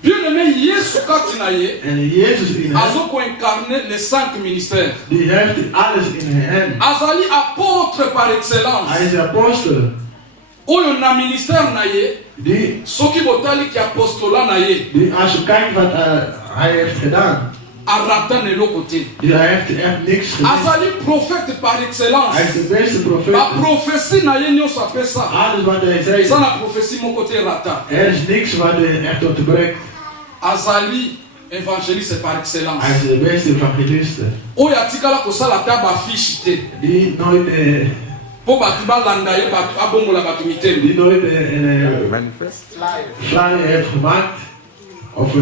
Bien-aimé, Yesu kati na ye En Jezus in hem, azokoincarne les 5 ministères. die heeft alles in hem. Azali apôtre par excellence. Hij is de apostel, Oyo na ministère na ye, die soki botali ki apostolat na ye, als je kijkt wat hij heeft gedaan, arata nelo côté. Hij heeft echt niks gedaan. Azali prophète par excellence. Hij is de beste profeet. Ba prophétie na ye nyonso apesa. Alles wat hij zei. Eza na prophétie mon côté rata. Er is niks wat hij echt ontbreekt. Azali évangéliste par excellence. Hij is de beste evangeliste. Oyo atikala kosala ta ba fiche te. Die nooit Po batu balanda ye batu abongola batu mitema. die nooit een flyer heeft gemaakt. Of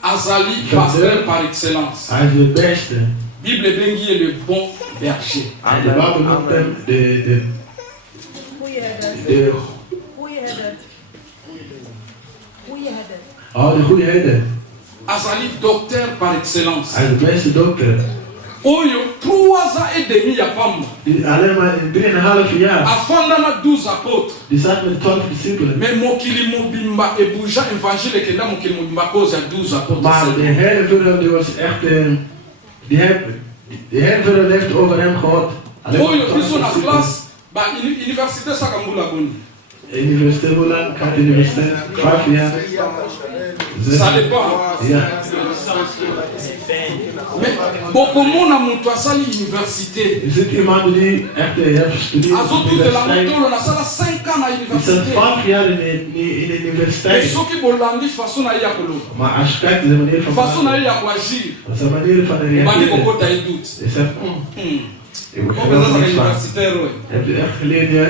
Azali pasteur par excellence. hij is de beste. Bible bengi ye le bon berger. En de Bijbel noemt hem de goede herder. Azali docteur par excellence. Hij is de beste dokter. Oyo 3 ans et demi ya pamba. Die alleen maar in 3,5 jaar. Afanda na 12 apôtres. Die zat met 12 discipelen. Mais mokili mobimba ebuja évangile kenda mokili mobimba cause ya 12 apôtres. Maar de herder die was echt de herder heeft over hem gehoord. Oyo biso na classe ba université sakangula boni. Universiteit Holland, gaat universiteit 5 jaar. Ça dépend. Ja. Mais bokomona mutu asali université. Je ziet iemand die echt heeft gestudeerd. Azo toute la motolo na sala 5 ans na Die zat université. 5 jaar in de Et universiteit. soki bolandi façon na ya kolo. Maar als je kijkt, de manier van Façon na praten, ya kwagir. dat is de manier van Bandi reageren. kokota e doute. Je zegt, ik Ko geloof beza niks van. universitaire we. Heb je echt geleerd, ja?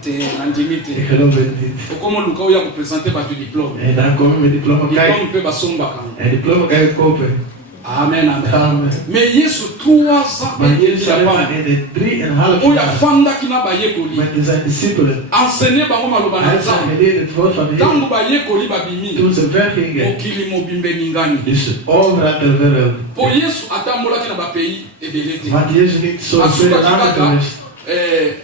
Te andimite. Ik geloof het niet. Okomo luka oya ko présenter ba diplôme. En dan kom je met diploma kijken. Diplôme pe basombaka. En diploma kan je kopen. Amen amen. Amen. Mais Yesu 3 ans Maar et Jezus alleen maar demi. in de 3,5 Oya jaar fandaki na bayekoli. met zijn discipelen. Enseigner bango maloba Hij na heeft ze Nzambe. geleerd het woord van de Heer. Tango bayekoli babimi. Toen ze weggingen, Mokili mobimbe ningani. dus overal ter wereld. Po Yesu atambolaki na bapays ebele te. Want Jezus niet zo Asuka ver aan kaka geweest.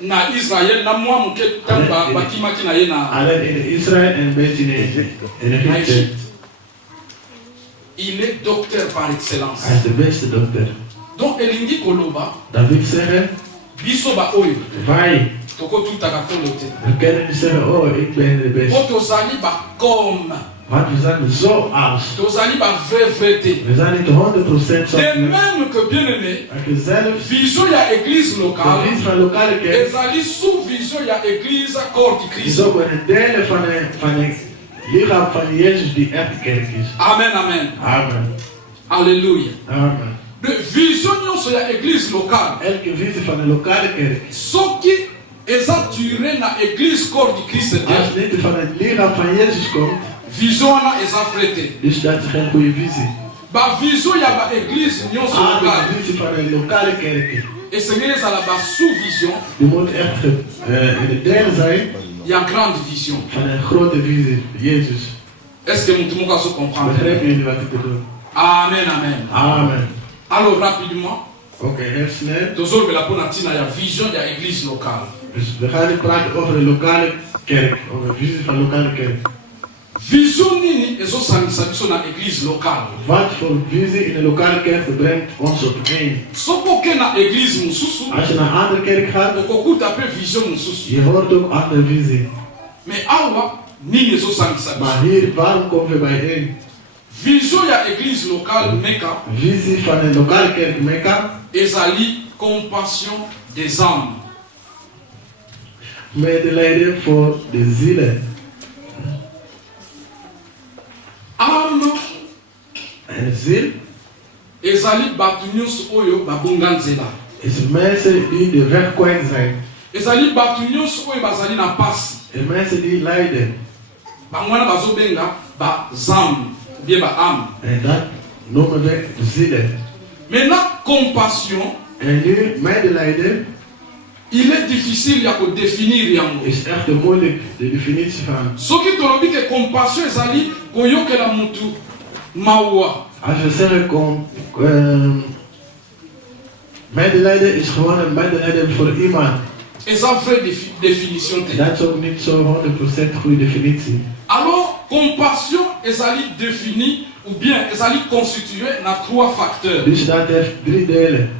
na Israël na mwa moke tango bakimaki na ye na Alleen in Israël en een beetje in Egypte. Egypte. Il est docteur par excellence. Hij is de beste dokter. Donc elingi koloba Dat wil zeggen, biso ba oyo wij, toko tutaka tolo te. we kunnen niet zeggen, oh ik ben de Po beste. tozali ba comme Want we zijn zo als. tozali ba vrai te. We zijn niet 100% zo. De même que bien aimé, Dat je zelf vision ya église de locale dienst van lokale kerk ezali sous vision ya église corps du is Christ. ook een deel van het lichaam van Jezus die echt kerk is. Amen amen. Amen. Alléluia. Amen. De vision nyonso ya église locale Elke visie van de lokale kerk, soki eza tiré na église corps du Christ als te. het niet van het lichaam van Jezus komt, Vision wana eza vrai te. dus dat is geen goede visie. Ba vision ya ba église nyonso Ah, locale de visie van de lokale kerk, esengeli ezala ba sous vision die moet echt in de deel zijn ya grande vision. van een grote visie, Jezus. Est-ce que mutu moko azo comprendre? Begrijpen jullie wat ik bedoel? Amen amen. Amen. Alors rapidement Oké, heel snel. tozolobela mpona ntina ya vision ya église locale. Dus we gaan nu praten over de lokale kerk, over de visie van de lokale kerk. Vision nini ezosangisa biso na église locale? Wat voor visie in de lokale kerk brengt ons op één? Soki oke na église mosusu Als je naar een andere kerk gaat, okokuta mpe vision mosusu. je hoort ook andere visie. Mais awa nini ezosangisa biso? Maar hier, waarom komen we bijeen? Vision ya église locale meka Visie van de lokale kerk Mekka, ezali compassion des âmes. medelijden voor de zielen. Âme En ziel ezali bato nyonso oyo babonga nzela. is mensen die de weg kwijt zijn. Ezali bato nyonso oyo bazali na pasi. En mensen die lijden. Bango wana bazobenga bazame bien baâme. En dat noemen we zielen. Maintenant compassion, En nu, medelijden il est difficile ya kodéfinir yango. is echt moeilijk, de definitie van. Soki tolobi ke compassion ezali koyokela mutu mawa. Als we zeggen, medelijden is gewoon een medelijden voor iemand. Eza vraie définition te. Dat is ook niet zo 100% goede definitie. Alors compassion ezali défini ou bien ezali constitué na 3 facteurs. Dus dat heeft 3 delen.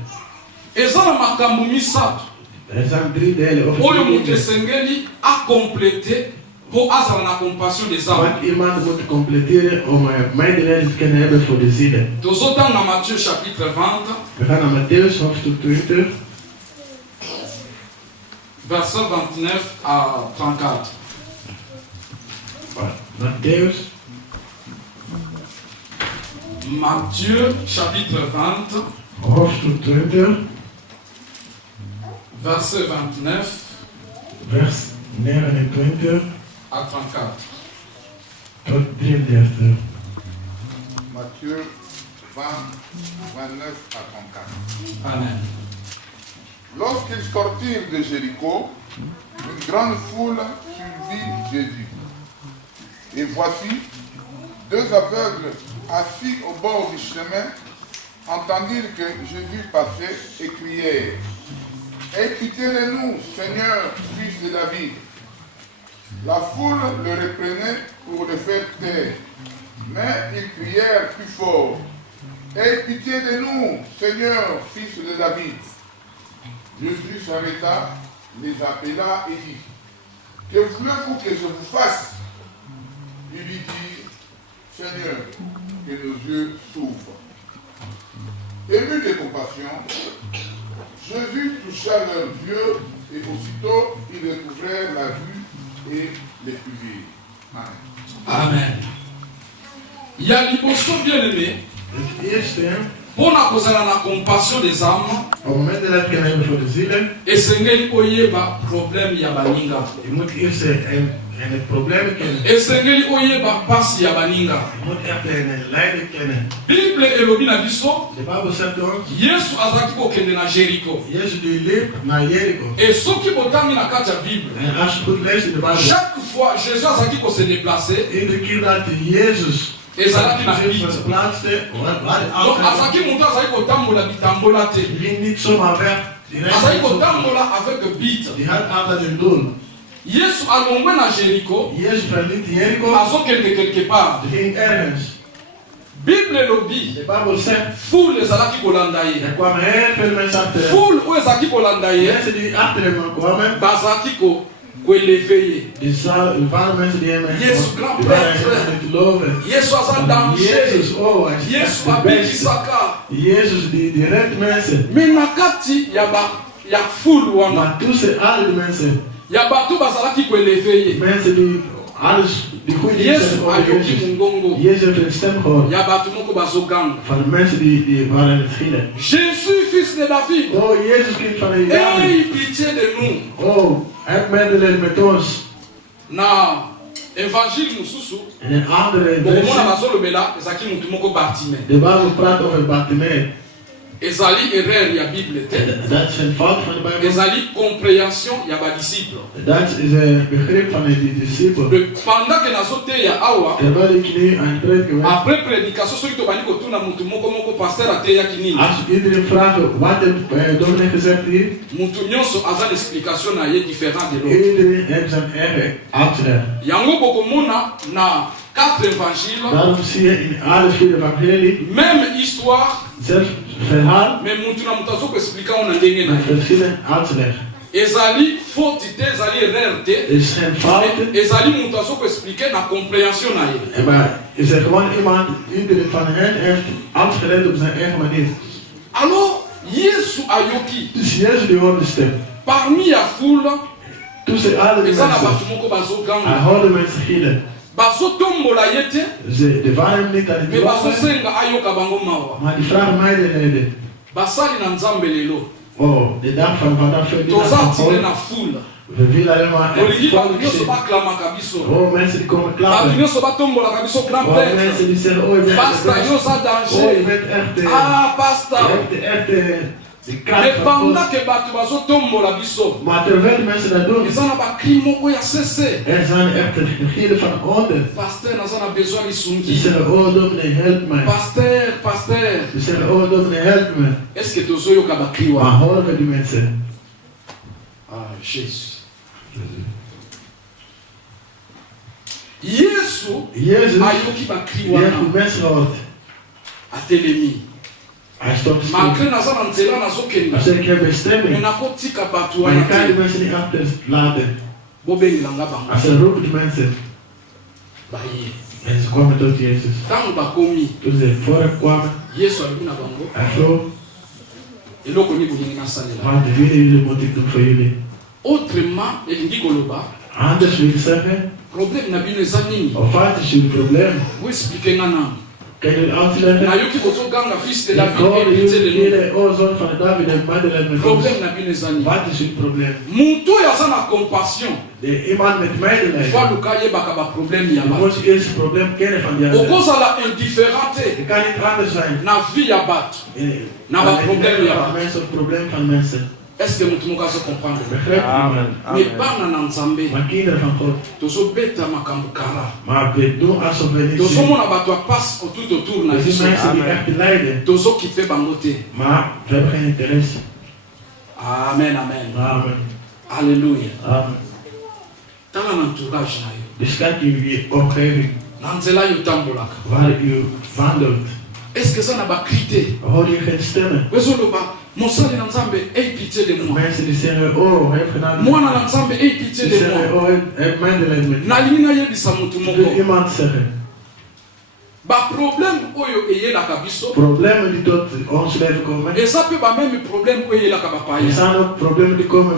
Eza na makambo misato Er zijn 3 delen. Of oyo 3 mutu dingen esengeli akomplete pour avoir la compassion des âmes. Want iemand moet completeren om medelijden te kunnen hebben voor de zielen. Nous sommes dans Matthieu chapitre 20, We gaan naar Matthäus hoofdstuk 20, verset 29 à 34. Matthäus, Matthieu chapitre 20, hoofdstuk 20, verset 29 vers 29 à 34. tot 33. Matthieu 20, 29 à 34. Amen. Lorsqu'ils sortirent de Jéricho, une grande foule suivit Jésus. Et voici, deux aveugles assis au bord du chemin entendirent que Jésus passait et crièrent: Aie pitié de nous, Seigneur, fils de David. La foule le reprenait pour le faire taire, mais ils crièrent plus fort: Aie pitié de nous, Seigneur, fils de David. Jésus s'arrêta, les appela et dit: Que voulez-vous que je vous fasse? Il lui dit: Seigneur, que nos yeux s'ouvrent. Ému de compassion, Jésus toucha leurs yeux et aussitôt ils recouvrèrent la vue et les suivirent. Amen. Amen. Il y a liboso bien aimé. Het eerste, Pour la compassion des âmes, op medelijden kunnen hebben voor de zielen, et c'est un problème ya baninga. je moet eerst het probleem kennen. Et c'est un passe ya baninga. Je moet echt een lijden kennen. Bible elobi na biso, De Bijbel zegt ons, Yesu azaki kokende na Jericho. Jezus die liep naar Jericho. Et soki botangi na kati ya Bible, En als je goed leest in de Bijbel, chaque fois Jésus azaki ko se déplacer, iedere keer dat Jezus ezalaki na zich bite. verplaatste, waar hij Donc altijd azaki mutu azali kotambola bitambola te. ging niet zomaar weg. Die Azali reisde niet zomaar. kotambola avec bite. Die had altijd een doel. Yesu alongwe na Jericho, Jezus verliet Jericho, azokende quelque part. die ging ergens. Bible elobi, De Bijbel zegt, foule ezalaki kolanda ye. er kwamen heel veel mensen achter hem. Foule oyo ezalaki kolanda ye, Mensen die achter hem kwamen, bazalaki koeleve ye. er waren mensen die hem Yesu grand die waren prêtre. hem te geloven. Yesu aza danger. Jezus, oh, hij is echt Yesu de beste. abikisaka. Jezus die redt mensen. Me na kati ya foule wana, Maar tussen al die mensen, ya bato bazalaki koeleve ye. mensen die alles, die goede dingen Yesu zeggen over ayoki Jezus. mongongo. Jezus heeft een stem gehoord Ya bato moko bazoganga. van de mensen die waren in het schielen. Jésus, fils de David, Oh, Jezus, kind van de David. aie pitié de nous. Oh, heb medelijden met ons. Na évangile mosusu, In een andere bokomona versie, bazolobela ezalaki mutu moko Bartime. de Bijbel praat over Bartimaeus. Ezali erreur ya Bible te. Dat is een fout van de Bijbel. Ezali compréhension ya badisciple. Dat is een begrip van de discipelen. Pendant que nazoteya awa, Terwijl ik nu aan het prediken ben, après prédication soki tobandi kotuna mutu moko pasteur ateyaki nini, als iedereen vraagt wat heeft dominee gezegd hier, mutu nyonso aza l'explication na ye différent de l'autre. iedereen heeft zijn eigen uitleg. Yango bokomona na 4 évangiles, Daarom zie je in alle 4 evangelie, même histoire, zelf verhaal, mais mutu na mutu azokoexplika ona ndenge na met ye. verschillende uitleg. Ezali faute te, ezali erreur te, Er is geen fouten, ezali mutu azokoexplike na compréhension na ye. maar is er gewoon iemand, iedereen van hen heeft uitgelegd op zijn eigen manier. Alors, Yesu ayoki, Dus Jezus die hoorde de stem. parmi ya foule, Tussen alle die eza na mensen, bato moko hij bazoganga, hoorde mensen gillen. bazotombola ye te, Ze waren hem niet aan het me geloven, bazosenga ayoka bango mawa. maar die vragen mij de reden. Basali na nzambe lelo, Oh, de dag van vandaag verdient toza dat atire gewoon. na foule. We willen alleen maar Olingi echt bato volk nyonso zien. baklamaka biso, Oh, mensen die komen bato klappen. nyonso batombolaka biso grand Oh, prêtre. mensen die zeggen, oh, je bent Pasta de yo beste. za Oh, je danger. bent echt Ah, pasta. je hebt echt de kracht Mais van God. pendant que bato bazotombola biso, Maar terwijl mensen dat doen, eza na bakri moko ya sese. er zijn echt de gillen van onder. Pasteur naza na besoin Die lisungi. zeggen, oh, dominee, help mij. Pasteur, pasteur. Die zeggen, oh, dominee, help me. Est-ce que tozoyoka bakri Maar wana? horen we die mensen? Ah, Jésus. Yesu Jezus, ayoki bakri die heeft die wana, mensen gehoord. atelemi. Hij stopt stil. Malgré naza na nzela Hij nazokenda, zegt, ik heb me bestemming. nakotika bato Maar je wana kan die te. mensen niet achterlaten. bobengilanga bango Als ze roepen die mensen, baye en ze kwamen tot Jezus. ntango bakomi Toen ze voorkwamen, yesu alobi na bango hij vroeg, eloko nini bolingi nasalela wat willen jullie moet ik doen voor jullie? autrement elingi koloba Anders wil ik zeggen, problème na bino eza nini of wat is jullie probleem? boexplike nga nanu Kan jullie uitleggen? nayoki bozoganga fils de Ik david hoorde epite de nous jullie, o zoon van David en Madeleine met ons. problème na bino eza nini Wat is jullie probleem? moto oyo aza na compassion Iemand met medelijden. fo aluka ayebaka baproblème ya Je bato moet eerst het probleem kennen van die anderen. okozala indifférent te Je kan niet anders zijn. na vie ya bato Na Van ba het probleem leven ja. van mensen of probleem van mensen. est ce que moto moko azo comprendre Begrijp je? mais bana na nzambe Maar kinderen van God. tozobeta makambo kala Maar we doen alsof we niet zien. tozomona bato apase autour na We zien biso mensen die echt lijden. tozokipe bango te Maar we hebben geen interesse. amen amen Amen. alleluya Amen. tala na entourage na yo Dus kijk in je omgeving na nzela yo otambolaka waar u wandelt. est ce que eza na bakri te Hoor je geen stemmen? ezoloba mosali na nzambe ey pitié de moi Mensen die zeggen, oh, hij heeft gedaan. mwana na nzambe ey pitié Die de zeggen, moi oh, hij heeft medelijden met me. nalingi nayebisa motu Ik wil moko iemand zeggen. baproblème oyo eyelaka biso Problemen die tot ons leven komen. eza mpe bameme problème oyo eyelaka Er bapaya zijn ook problemen die komen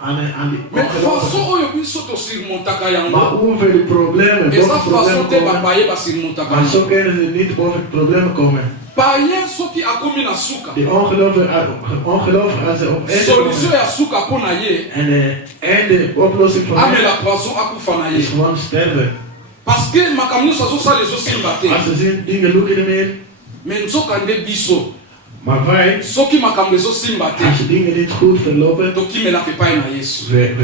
aan die mais façon ongelovigen. oyo biso tosurmontaka Maar yango hoeveel die problemen, eza boven façon problemen te komen. bapaye basurmontaka Maar yango zo kunnen ze niet boven de problemen komen. payen soki akomi na suka Die ongelovigen als ze op einde solution komen. ya suka mpo na ye En de oplossing voor hen amela poison akufa na is ye gewoon sterven. parce que makambo nyonso azosala ezosimba te Als ze zien dingen lukken niet meer. mais nzoka nde biso Maar wij, soki makambo ezosimba te als dingen niet goed verlopen, tokimelaka epai na yesu we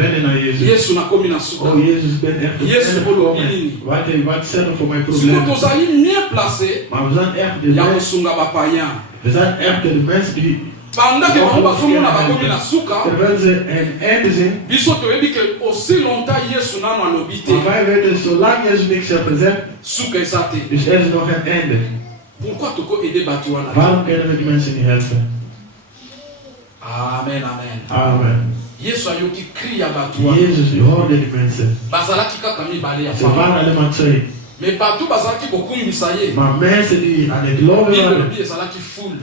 rennen naar Jezus. yesu nakomi na suka Oh Jezus, ik ben echt op het Jezus, einde olobi gekomen. nini? Wat zeggen voor mijn siko problemen? tozali mieux placé Maar we zijn echt de ya mensen. kosunga bapayen We zijn echt de mensen die, pendant ke bango bazomona bakomi na suka terwijl ze een einde zien, biso toyebi ke aussi longtemps yesu nano alobi te maar wij weten, zolang Jezus niks heeft gezegd, suka eza te dus er is nog een einde. pourquoi toko ede bato wana Waarom kunnen we die mensen niet helpen? amen amen Amen. yesu ayoki cri ya bato wana Jezus, je hoorde die mensen. bazalaki kaka mibale ya Ze fama waren alleen maar twee. mais bato bazalaki kokumbisa ye Maar mensen die aan het geloven bible waren, elobi ezalaki fule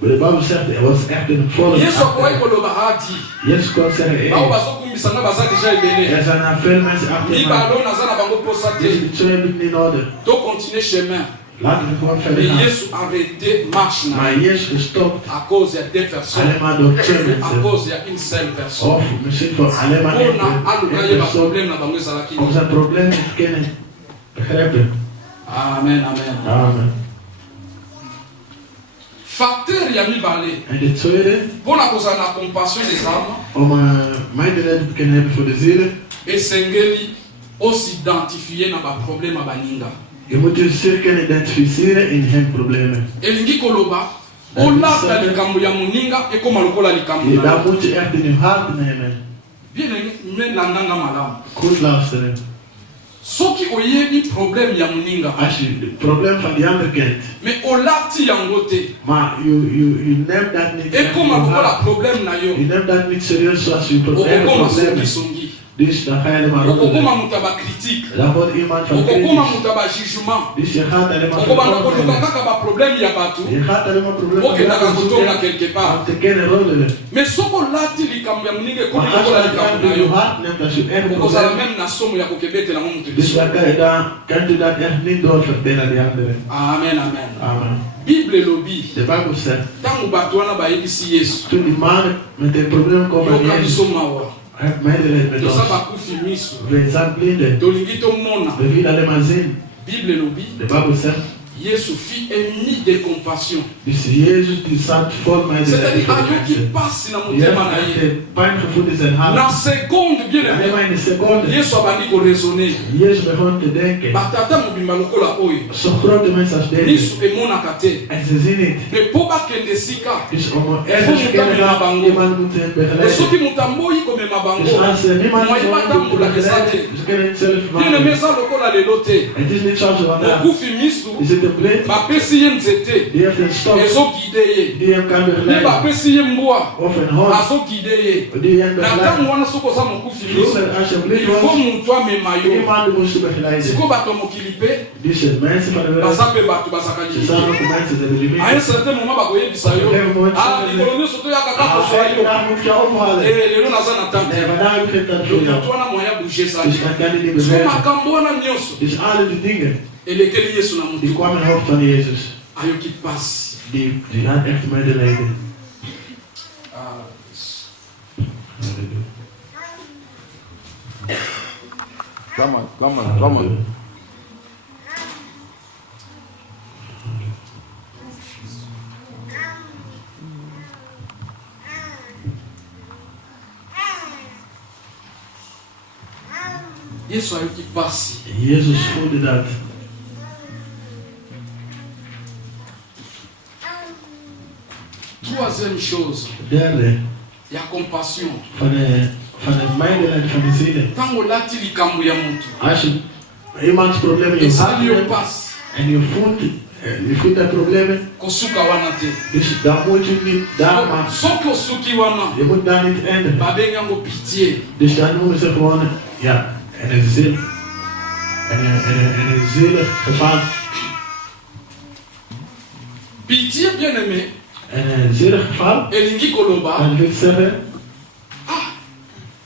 de Bijbel zegt, er was echt een volle yesu akoki achter. koloba adi Jezus kon zeggen, bao hey, bazokumbisa nga baza deja ebele er zijn al veel mensen achter mij. mibalo naza na bango posa Dus te die twee heb ik niet nodig. tocontinue chemin Laten we gewoon verder mais gaan. yesu arrêté marche na Maar Jezus gestopt à cause ya deux personnes alleen maar door twee à mensen. cause ya une seule personne Of misschien voor alleen maar mpona aluka ye één persoon. baproblème na bango ezalaki Om zijn probleem te kennen, begrijpen. amen amen Amen. facteur ya mibale En de tweede, mpona kozala na compassion des âmes om medelijden te kunnen hebben voor de zielen, esengeli osidentifie na baproblème ya baninga je moet jezelf kunnen identificeren in hun problemen. elingi koloba olata likambo ya moninga ekoma lokola likambo na Dat moet je echt in je hart nemen. bien me landanga malamu Goed luisteren. soki oyebi problème ya moninga Als je het probleem van die ander kent, mais olati yango te maar je neemt dat niet echt in ekoma je lokola hart. problème na yo Je neemt dat niet serieus zoals je eigen okokoma problemen. songisongi Dus dan ga je alleen maar okokoma roddelen. moto ya bacritique Dan wordt iemand van okokoma kritisch. moto ya bajugement Dus je gaat alleen maar okobanda koluka verkondigen. kaka baproblème ya bato Je gaat alleen maar problemen okendaka kotonga om quelque part te kunnen roddelen. mais soki olati likambo ya moninga ekomi Maar als je lokola dat likambo na in je yo hart neemt als je eigen okozala probleem, meme na somo ya kokebetelango moto dus liso dan kan je dat echt niet doorvertellen aan die anderen. amen amen Amen. bible elobi De Bijbel zegt, ntango bato wana bayebisi yesu toen die mannen met een probleem komen yoka aan biso Jezus, mawa hij heeft medelijden met toza ons. bakufi miso We zijn blinden. tolingi tomona We willen alleen maar zien. bible elobi De Bijbel zegt, yesu fit un nid de compassion dus Jezus die zat vol medelijden c'est-à-dire voor de ayoki mensen. pasi na Die motema na heeft ye echt pijn gevoeld in zijn na hart. seconde bien Alleen aimé maar in een seconde. yesu abandi koraisonne Jezus begon te denken. batata mobimba lokola oyo Zo grote mensen als deze. miso emonaka te En ze zien het. me mpo bakende sika Dus om ergens te kunnen gaan, iemand moet hen e soki begeleiden. moto amboyi komema bango Dus als niemand moye zo te batambolaka eza te begeleiden, ze kunnen het zelf bien aimé maken. eza lokola lelo te Het is niet zoals vandaag. mokufi misu Je zit een blind, bapesi ye nzete die heeft een stok, ezokide ye die hem kan nde begeleiden. bapesi ye mbwa Of een hond, azokide ye die hem na begeleidt. ntango wana soki oza mokufi miso Vroeger, als je blind ilfo was, motu amema yo iemand moest je begeleiden. sikoyo bato ya mokili mpe Dus de mensen van de wereld, baza mpe bato bazaka ze zijn limite ook mensen die hebben a un limiet. certain moment bakoyebisa yo likolo nyonso toyakaka kozwa yo Daar moet je ophalen. lelo naza na tante Nee, vandaag heb ik geen tijd voor jou. motu wana moya bouge Dus ezali dan kan je niet so bewegen. makambo wana nyonso Dus alle die dingen, elekeli yesu na die motu kwamen in het hoofd van Jezus. ayoki pasi Die had echt medelijden. Come on. yesu ayoki pasi Jezus voelde dat. troisième chose Derde, ya compassion van het medelijden van de zielen. ntango olati likambo ya motu Als je iemands problemen in je hart esali yo hebt pasi en je voelt dat problemen, kosuka wana te dus dan moet je niet daar maar. soki osuki wana Je moet daar niet eindigen. babengi yango pitié Dus dan noemen ze gewoon, ja, een ziel. Een zielig geval. pitié bien aimé Een zielig geval, elingi koloba dan wil zeggen,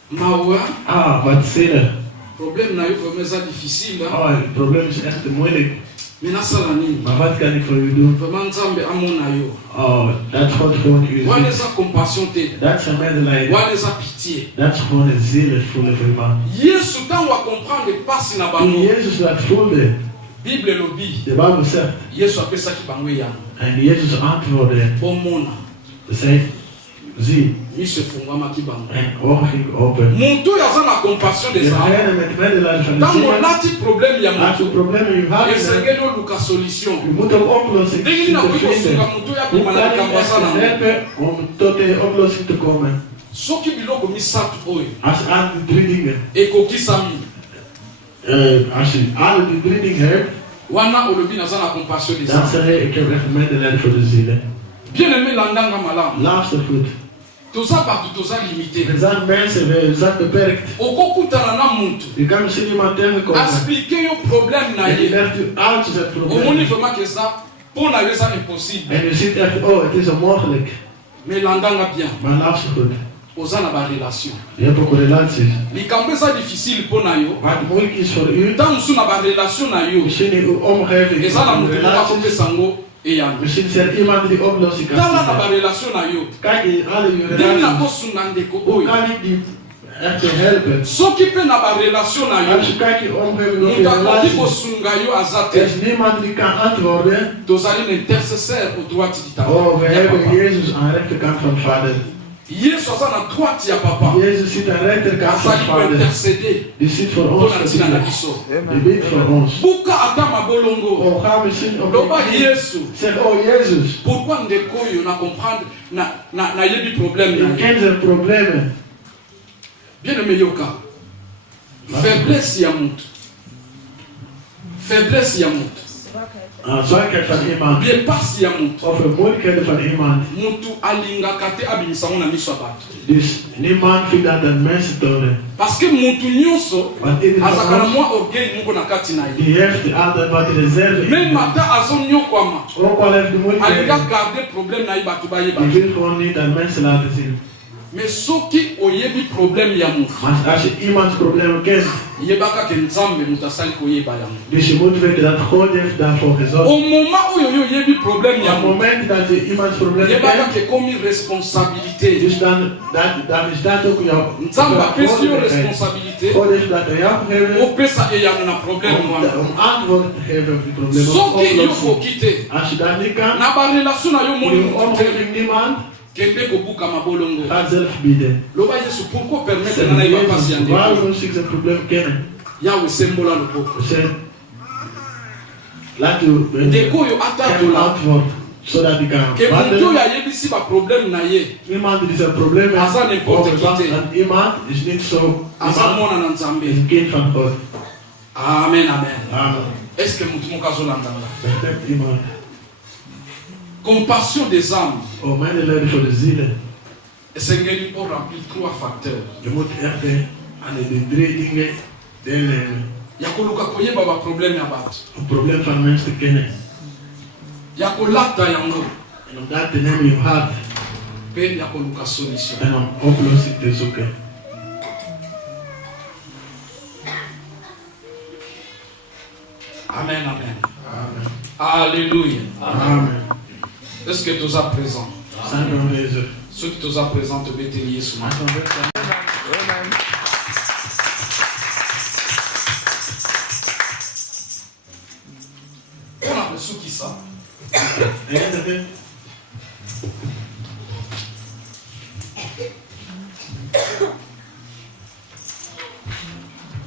mawa wat zielig. problème na yo vraiment eza difficile Oh, het probleem is echt moeilijk. mais nasala nini Maar wat kan ik voor u doen? vraiment nzambe amona yo Oh, dat God gewoon u wana ziet. eza compassion te Dat is een medelijden. wana eza pitié Dat is gewoon een zielig voelen voor iemand. yesu ntango acomprendre pasi na Toen bango Jezus dat voelde, bible elobi de Bijbel zegt, yesu apesaki bango eyano en Jezus antwoordde, bomona zei, zie, miso efungwamaki bango en ogen ging open. motu oyo aza na compassion des âmes Degene met medelijden van de ntango ziel, olati problème ya als je motu problemen in je hart hebt, esengeli oluka solution je moet een oplossing ndenge nini zien te nakoki kosunga vinden. motu oyo Hoe abima na kan likambo je aza nango helpen om tot een oplossing te komen? soki biloko misato oyo Als je aan die drie dingen, ekokisami als je alle die drie dingen hebt, wana olobi naza na compassion des dan âmes zeg je, ik heb echt medelijden voor de zielen. bien aimé landanga malamu Luister goed. toza bato toza limité Er zijn mensen, we zijn beperkt. okokutana na mutu Je kan misschien iemand tegenkomen. explike yo problème na En die ye legt u uit zijn omoni probleem. vraiment ke eza mpo na yo eza impossible En u ziet echt, oh, het is onmogelijk. mais landanga bien Maar luister goed. oza na barelation Je hebt ook relaties. likambo eza difficile mpo na yo Wat moeilijk is voor u, ntango mosusu na barelation na yo misschien in uw omgeving, eza na in motu moko relaties. akopesa yango eyano Misschien is er iemand die oplossing kan tala na vinden. barelation na yo Kijk in alle uw ndenge relaties. nakosunga ndeko Hoe oyo kan ik die echt helpen? soki mpe na barelation na yo Als je kijkt in je omgeving of moto je akoki relaties, kosunga yo aza er te is niemand die kan antwoorden. tozali na intercesseur au droite du Oh, we ya hebben papa Jezus aan de rechterkant van Vader. yesu aza na droite ya papa Jezus zit aan de rechterkant van azali Vader. kointercede Die zit voor mpo ons na ntina na gebied. biso Die bidt voor ons. buka ata mabolongo Oh, ga misschien op loba je knie. yesu Zeg, oh Jezus, pourquoi ndeko oyo na comprendre nayebi problème je na ye kent zijn problemen. bien aimé yoka faiblesse ya motu faiblesse ya motu Zwakheid van iemand. bien pasi ya motu Of een moeilijkheden van iemand. motu alingaka te abimisango na miso ya bato Dus niemand vindt dat aan mensen tonen. parce que motu nyonso Want iedereen azalaka na van ons, mwa orgueil moko na kati na ye die heeft altijd wat reserve in. même ata azonyokwama Ook al heeft de alinga moeilijkheden. garde problème na ye bato bayeba Die wil gewoon niet aan mensen laten zien. mais soki oyebi problème ya motu Maar als je iemands problemen kent, yebaka ke nzambe moto asali koyeba yango dus je moet weten dat God heeft daarvoor gezorgd. au moment oyo yo oyebi problème Op ya het motu moment dat je iemands problemen yebaka kent, ke ekomi responsabilité dus dan is dat ook jouw nzambe apesi yo verantwoordelijkheid. responsabilité God heeft dat aan jou gegeven opesa eyano na problème wana om antwoord te geven op die problemen. soki yo Oplossing. koki te Als je dat niet kan, na barelation na yo moni in je motu te omgeving niemand, kende kobuka mabolongo ga zelf bieden. loba yesu pourquoi permettre na na ye bapasi ya Waarom ndeko moest ik zijn probleem kennen? yawe sembola loboko Zeg, laat u ndeko oyo een atatola antwoord, zodat ik kan ke motu oyo wandelen. ayebisi baproblème na ye Iemand die zijn problemen Aza n'importe qui overwacht te. aan iemand is niet zo. aza Iemand mwana na is nzambe een kind van God. amen amen Amen. Est-ce que mutu moko azolanda? Begrijpt iemand? Compassion des âmes. Oh, medelijden voor de zielen. Esengeli pour remplir 3 facteurs. Je moet echt aan de 3 dingen deelnemen. Ya koluka koyeba ba problème ya bato. Een probleem van mensen te kennen. Ya kolata yango. En om dat te nemen in je hart. Pe ya koluka solution. En om oplossing te zoeken. Amen, amen. Amen. Alléluia. Amen. Est-ce que tu es présent? Zijn we aanwezig? Ceux qui sont présents te bételier sous moi. Amen. On a reçu qui ça? Enige.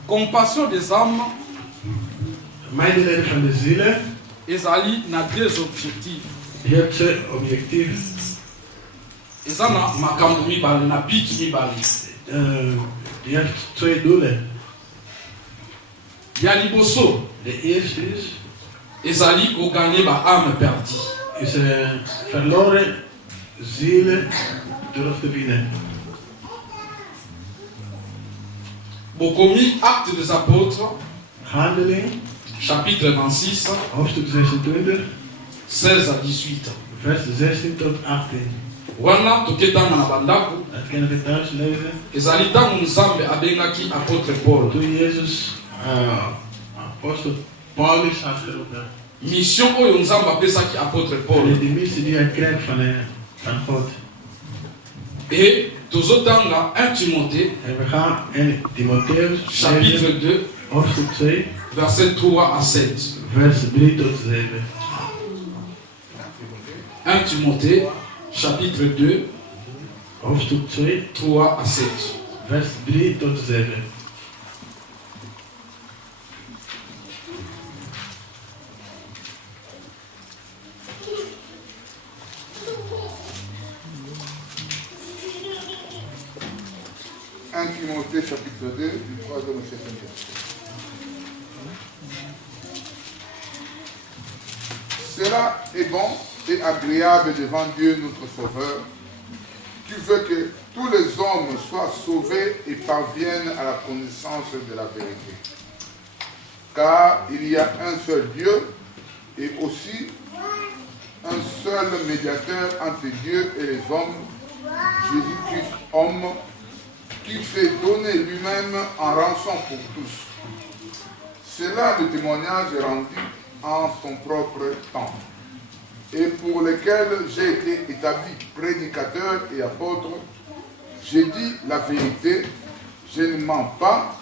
Compassion des âmes. Medelijden van de zielen. Ezali na 2 objectifs. Je hebt 2 objectieven. Eza na makambo mibale na bit mibale. Je hebt 2 doelen. Ya liboso. De eerste Ezali ko gagner ba âme perdue. is verloren zielen terug te winnen. Bokomi, Actes des Apôtres, Handeling, chapitre 26, hoofdstuk 26, 16 à 18. vers 16 tot 18. Wana toketanga na bandako. Dat kunnen we thuis lezen. Ezali tango Nzambe abengaki apôtre Paul. Toen Jezus apostel Paulus had geroepen. Mission oyo Nzambe apesaki apôtre En Paul. die missie die hij krijgt van God. Et tozotanga 1 Timothée, En we gaan in Timotheus chapitre 2, hoofdstuk 2, verset 3 à 7. vers 3 tot 7. 1 Timothée, chapitre 2, Hoofdstuk 2, 3 à 7. vers 3 tot 7. Timothée chapitre 2, du 3e au 7e verset. Cela est bon et agréable devant Dieu notre Sauveur, qui veut que tous les hommes soient sauvés et parviennent à la connaissance de la vérité. Car il y a un seul Dieu et aussi un seul médiateur entre Dieu et les hommes, Jésus-Christ, homme, qui s'est donné lui-même en rançon pour tous. C'est là le témoignage rendu en son propre temps, et pour lequel j'ai été établi prédicateur et apôtre. J'ai dit la vérité, je ne mens pas,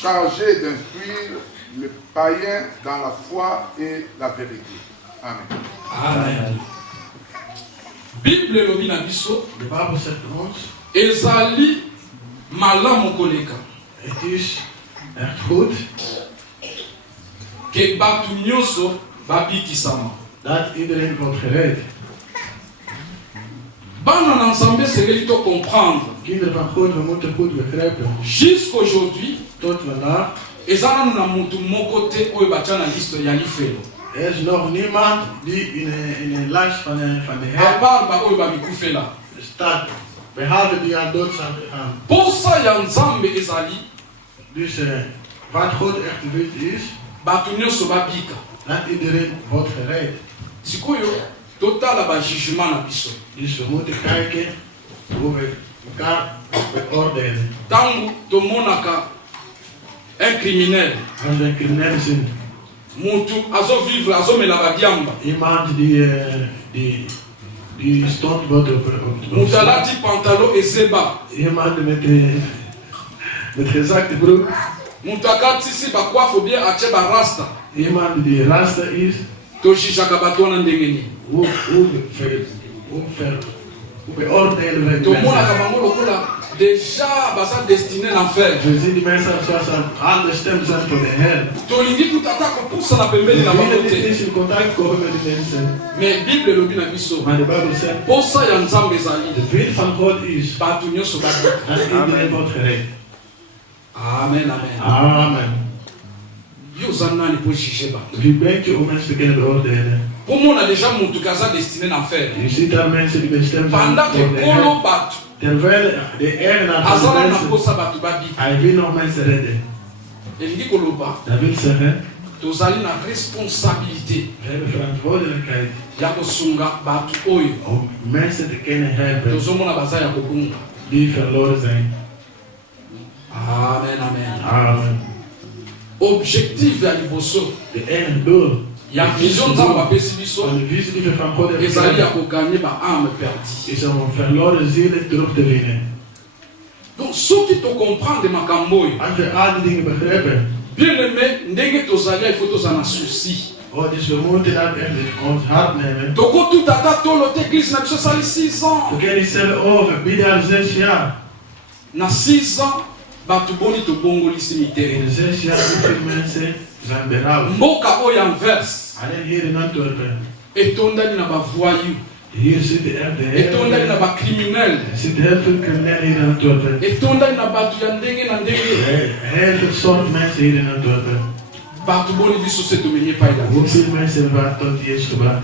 chargé d'instruire le païen dans la foi et la vérité. Amen. Amen. Bible elobi na biso. De Bijbel zegt ons. Ezali malamu koleka. Het is echt goed. Ke batu nyonso babikisama. Dat iedereen wordt gered. Bana na Nzambe sengeli to comprendre. Kinderen van God, we moeten goed begrijpen. Jusqu'aujourd'hui, tot vandaag, ezana na mutu moko te oyo batia na liste ya lifelo. Er is nog niemand die in een lijst van de À Heer part ba oyo babikufela. staat, behalve die aan dood zijn gegaan. Posa ya Nzambe ezali. Dus wat God echt wil is, batu nyonso babika. dat iedereen wordt gered. Sikoyo totala ba jugement na biso. Dus we moeten kijken hoe we elkaar beoordelen. Tango tomonaka un criminel. Als we een crimineel zijn. Mutu azo vivre azo mela badiamba. Iemand die stond wat op Mutalati pantalon ezeba. Iemand met gezakte broek. Mutakati si ba coiffe bien ache ba rasta. Iemand die rasta is. Toshishaka batona ndengeni. Hoe beoordelen we to mona ka bango lokola déjà basa destiné l'enfer. We zien die mensen zoals aan de stem zijn van de Heer. Tolingi kutata kopusa na pembeni na bango te. Is in contact komen met die mensen. Mais Bible lobi na biso. Maar de Bijbel zegt. Posa ya Nzambe ezali. De wil van God is. Batu nyonso babika. En iedereen wordt gered. Amen, amen. Amen. Yo zanani pour juger ba. Wie bent je om mensen te kunnen beoordelen? Pour moi on a déjà mon tukaza destiné à faire. Je ziet daar mensen die bestemd zijn Pendant que voor de Heer. kolo batu. Terwijl de eigenaar van de Azala na mensen, kosa batu babi. hij wil nog mensen redden. Elingi koloba. Dat wil zeggen, Tozali na responsabilité. we hebben verantwoordelijkheid Ya kosunga batu oyo. om mensen te kunnen helpen Tozomona baza ya kobunga. die verloren zijn. Amen, amen. Amen. Objectif ya liboso. De enige doel Ya vision nzambe apesi biso. van de visie die we van God hebben Ezali ya gekregen koganye ba âme perdue. is om verloren zielen terug te winnen. Donc soki tocomprendre makambo oyo. Als we al die dingen begrijpen, Bien aimé, ndenge tozali il faut tozala na souci. dus we moeten dat echt in ons hart nemen. Toko tout ata tolo te église na biso sali 6 ans. We kunnen niet zeggen, oh, we bieden al 6 jaar. Na 6 ans bato boni tobongolisi In miteri. de 6 jaar hoeveel mensen zijn berouwd. Mboka oyo Anvers Alleen hier in Antwerpen. etondani na bavoyou. Hier zitten echt de Etondani na hele... bacriminel. Er zitten heel veel criminelen hier in Antwerpen. Etondani na bato ya ndenge na ndenge. Heel veel soort mensen hier in Antwerpen. Bato boni biso se tomeni epai na biso. Hoeveel mensen hebben we tot Jezus gebracht?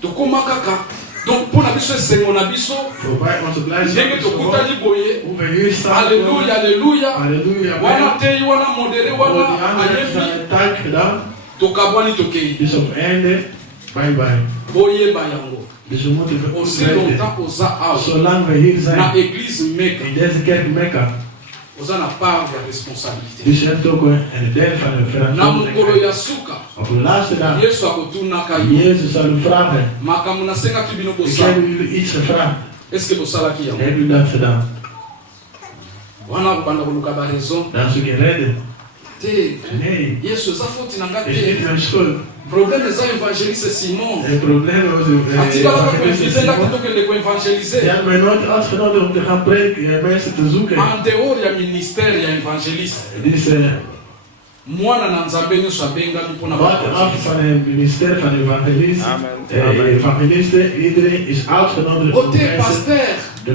Tokoma kaka. Donc mpo na biso esengo na biso Voorbij onze blijdschap ndenge is gewoon tokutani boye. hoe we hier staan. Alleluia, alleluia. Halleluja. Wana tei wana modere Die wana anderen hebben ayebi. zijn taak gedaan. Tokabwani tokei. Dus op einde, bye bye. Boyeba yango. Dus we moeten Aussi weten, longtemps oza awa. zolang we hier Na zijn, église Mecca. in deze kerk Mekka, Oza na part ya responsabilité. dus je hebt ook een deel van de Na mokolo verantwoordelijkheid. ya suka. Op de laatste dag, Yesu akotunaka yo. Jezus zal u vragen, Makambo nasengaki bino ik bosala. heb jullie iets gevraagd, Est-ce que bosalaki yango? heb u dat gedaan? Wana kobanda koluka baraison Dan zoek je redden. te. Nee, Yesu eza foti na nga het is te. niet mijn schuld. Problème eza évangéliste Simon. Het probleem was Atikalaka koinvite nga te Simon. tokende Hij koevangelize. had mij nooit uitgenodigd om te gaan preken, mensen te zoeken. En dehors ya ministère ya évangéliste. Dus Mwana na nzambe nyonso abengami mpona buitenaf van het ministerie van evangelist, evangelisten, iedereen is uitgenodigd om Ote mensen pasteur, te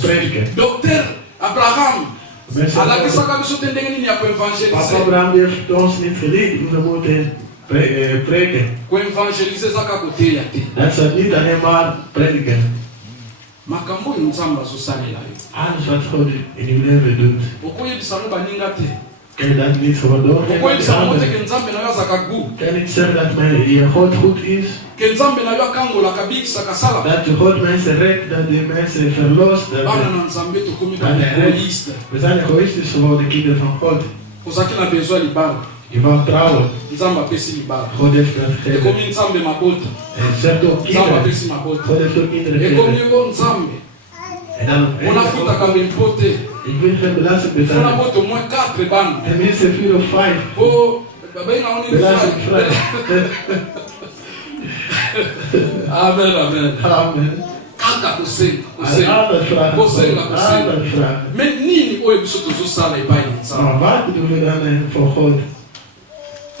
prediken. docteur Abraham. Mensen Alakisaka biso te ndenge nini ya Papa koevangelize. Abraham heeft ons niet geleerd hoe we moeten preken. Koevangelize eza kaka koteya te. Dat is niet alleen maar prediken. Makambo oyo nzambe azosalela yo. Alles wat God in uw leven doet, Okoyebisa ngo baninga te. kan je dat niet gewoon doorgeven. Okoyebisa ngo te Kan ke nzambe na yo azaka gu. je niet zeggen dat je God goed is, Ke nzambe na yo akangolaka bikisaka sala. dat je God mensen redt, dat je mensen verlost. Bana na nzambe tokomi baegoïste. We zijn egoïstisch geworden, kinderen van God. Ozalaki na besoin ya libala. Je wou trouwen, Nzambe apesi libala. God heeft dat gegeven. Ekomi nzambe mabota. En zegt ook Nzambe kinderen, apesi mabota. God heeft ook kinderen Ekomi gegeven. ngo nzambe. En dan op Onafutaka bempo te. ik wil geen belasting Funa betalen. moto moins 4 bana. Tenminste 4 of 5. Po babenga oni Belastingvrij. Amen, amen. Amen. Kaka kosenga, Een kosenga. aantal vragen. Kosenga, Een kosenga. aantal vragen. Mais nini oyo biso tozosala epai na nzambe? Maar wat doen we dan voor God?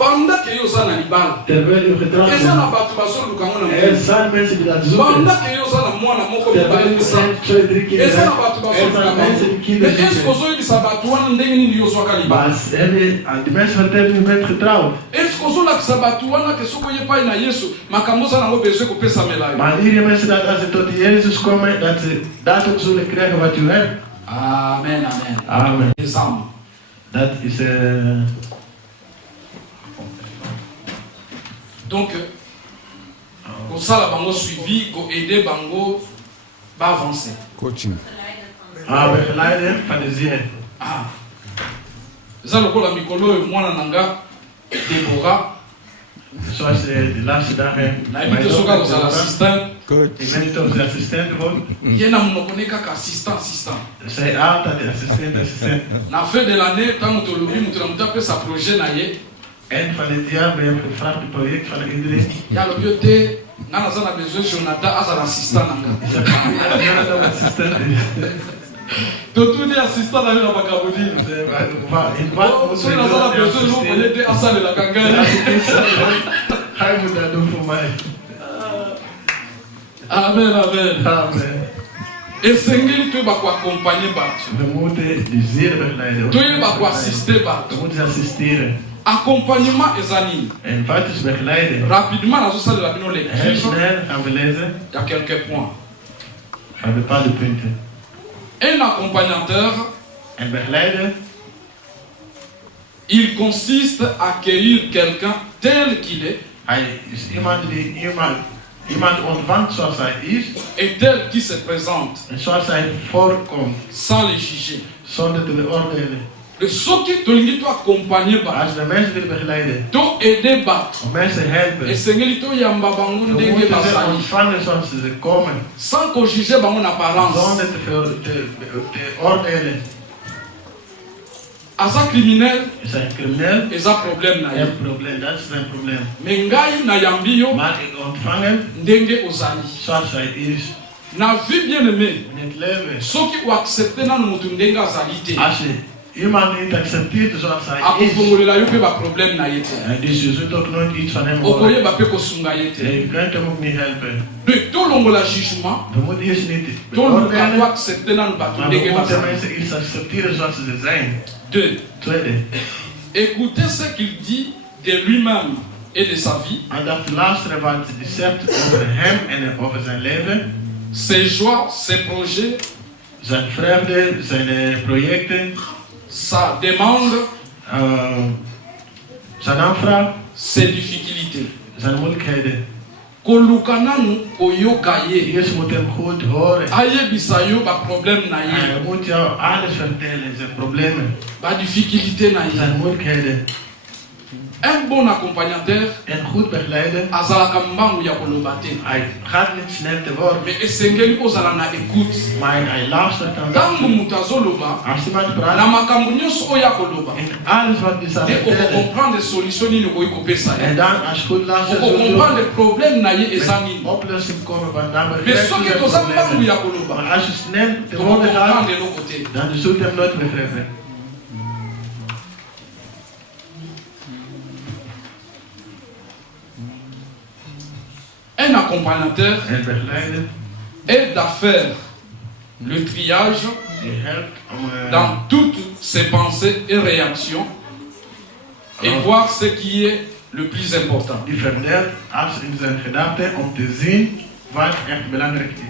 Pendant ke yo oza na libala, Terwijl u getrouwd eza na bent. bato bazoluka ngo na Er mokili. zijn mensen die dat zoeken. Pendant ke yo oza na mwana moko Terwijl mibale er misato, zijn 2, 3 kinderen. eza na bato Er bazoluka zijn mensen die bango. kinderen Mais est-ce zoeken. kozoyebisa bato wana ndenge nini yo ozwaka libala? Maar die mensen vertellen u bent getrouwd. Est-ce kozolakisa bato wana ke soki oye epai na yesu makambo oza nango bezwe kopesamela yo? Maar hier mensen dat als ze tot Jezus komen, dat ze dat ook zullen krijgen wat u hebt. Amen, amen. Amen. Exemple. Dat is Donc, kosala bango suivi, koaider bango baavancer. Coaching. begeleiden van de zinnen. Ah. Eza lokola mikolo oyo mwana na nga Deborah Zoals de laatste dagen. nayebi te soki akozala assistant Coach. Ik weet niet of ze assistent wordt. ye na monoko ne kaka assistant. Zij altijd assistent. Na fin de l'année ntango tolobi moto na moto apesa projet na ye Eind van dit jaar ben je gevraagd het project van iedereen. ye alobi yo te nga naza na besoin Jonathan azala assistant na nga. Assistent. totuni assistant na yo na makambo nini In wat soki naza na besoin eloko ye te asalelaka ngai. Hij moet dat doen voor mij. Amen, amen. Amen. esengeli to ba ko accompagner bato. We moeten die zeer begeleiden. To ba ko assister bato. We moeten assisteren. Accompagnement ezani. En wat is begeleiden? Rapidement nazo sala la bino Heel lecture. snel gaan we lezen. Il y a quelques points. Gaan we bepaalde punten. Un accompagnateur, En begeleiden, il consiste à accueillir quelqu'un tel qu'il est hij is iemand die iemand ontvangt zoals hij is. et tel qu'il se présente, En zoals hij voorkomt, sans les juger. zonder te beoordelen. Le soki tolingi to accompagner ba, Als we mensen willen begeleiden, to aider ba, om mensen helpen, esengeli to yamba bango we ndenge moeten ze bazali, ontvangen zoals ze komen. sans ko juger bango en apparence. Zonder te oordelen. Aza criminel, Is hij een crimineel? eza problème na ye. Geen probleem, dat is zijn probleem. Mais ngai na yambi yo Maar ik ontvangen ndenge ozali. zoals hij is. Na vie bien aimé, In het leven, soki o accepter nanu mutu ndenge azali te, als je iemand niet accepteert zoals hij is, akofongolela yo pe ba problème na ye te. dus je zult ook nooit iets van hem horen. Okoyeba pe kosunga ye te. En je kunt hem ook niet helpen. Donc tolongola jugement, We moeten eerst niet toluka to beoordelen, accepter nanu bato maar we ndenge moeten bazali. mensen iets accepteren zoals ze zijn. 2. Tweede, Écoutez ce qu'il dit de lui-même et de sa vie, aandacht te luisteren wat hij zegt over hem en over zijn leven, ses joies, ses projets, zijn vreugde, zijn projecten, sa demande, zijn aanvraag, ses difficultés. zijn moeilijkheden. Koluka nanu koyoka ye. Eerst moet hem goed horen. Ayebisa yo ba problème na ye, Hij moet jou alles vertellen, zijn problemen, ba difficulté na ye. zijn moeilijkheden. Un bon accompagnateur En goed begeleiden. azalaka mbangu ya koloba te. Hij gaat niet snel te woord, Mais esengeli ozala na écoute. maar hij luistert aan Ntango moto azoloba, als iemand na praat, makambo nyonso oyo akoloba, en alles wat hij zal te vertellen. okocomprendre solution nini okoki kopesa ye. En dan als je goed luistert, okocomprendre problème na ye eza met nini. oplossing komen van dan Mais begrijp soki je het toza mbangu probleem. ya koloba, Maar als je snel te woord gaat, tokocomprendre eloko te. dan zult je hem nooit begrijpen. Un accompagnateur En begeleiden, aide à faire le triage die helpt om dans toutes ses pensées et réactions et voir ce qui est le plus important. die verdeelt als in zijn gedachten om te zien wat echt belangrijk is.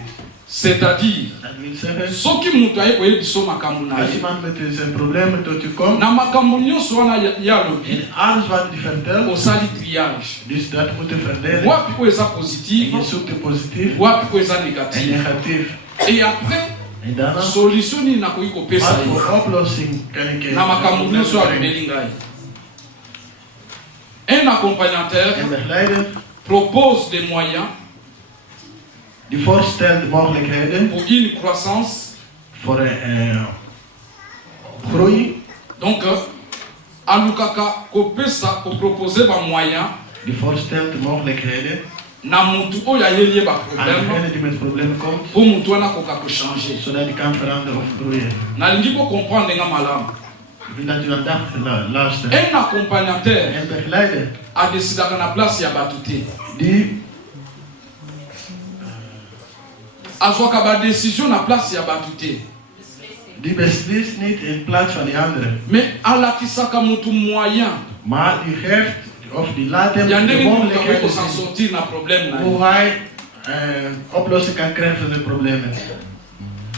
C'est-à-dire, Dat wil zeggen, soki moto aye koyebiso makambo na als ye, iemand met zijn problemen tot je komt, na makambo nyonso wana ye alobi, en alles wat hij vertelt, osali triage. dus dat moet je verdelen. Wapi oyo eza En positive, je zoekt de positief wapi oyo eza en négative. negatief. Et après, En daarna, solution nini nakoki kopesa wat ye voor oplossing kan ik na makambo nyonso oyo alobeli ngai. Un accompagnateur En begeleider propose des moyens die voorstelt mogelijkheden pour une croissance. voor een groei, Donc, alukaka kopesa kopropose ba moyen die voorstelt mogelijkheden na mutu oyo ayeli ye ba aan problème degene die met problemen komt, po mutu wana akoka kochanger. zodat die kan veranderen of groeien. Nalingi bocomprendre nga malamu. Ik wil dat u aandacht luistert. Un accompagnateur En begeleider adesidaka na place ya bato te, die azwaka badécision na place ya bato te, beslist niet in plaats van die anderen, mais alakisaka mutu moyen maar die geeft of die laat hem ya de ndenge mutu akoki mogelijkheden kosan zien sortir na problème na ye. hoe hij oplossing kan krijgen voor de problemen.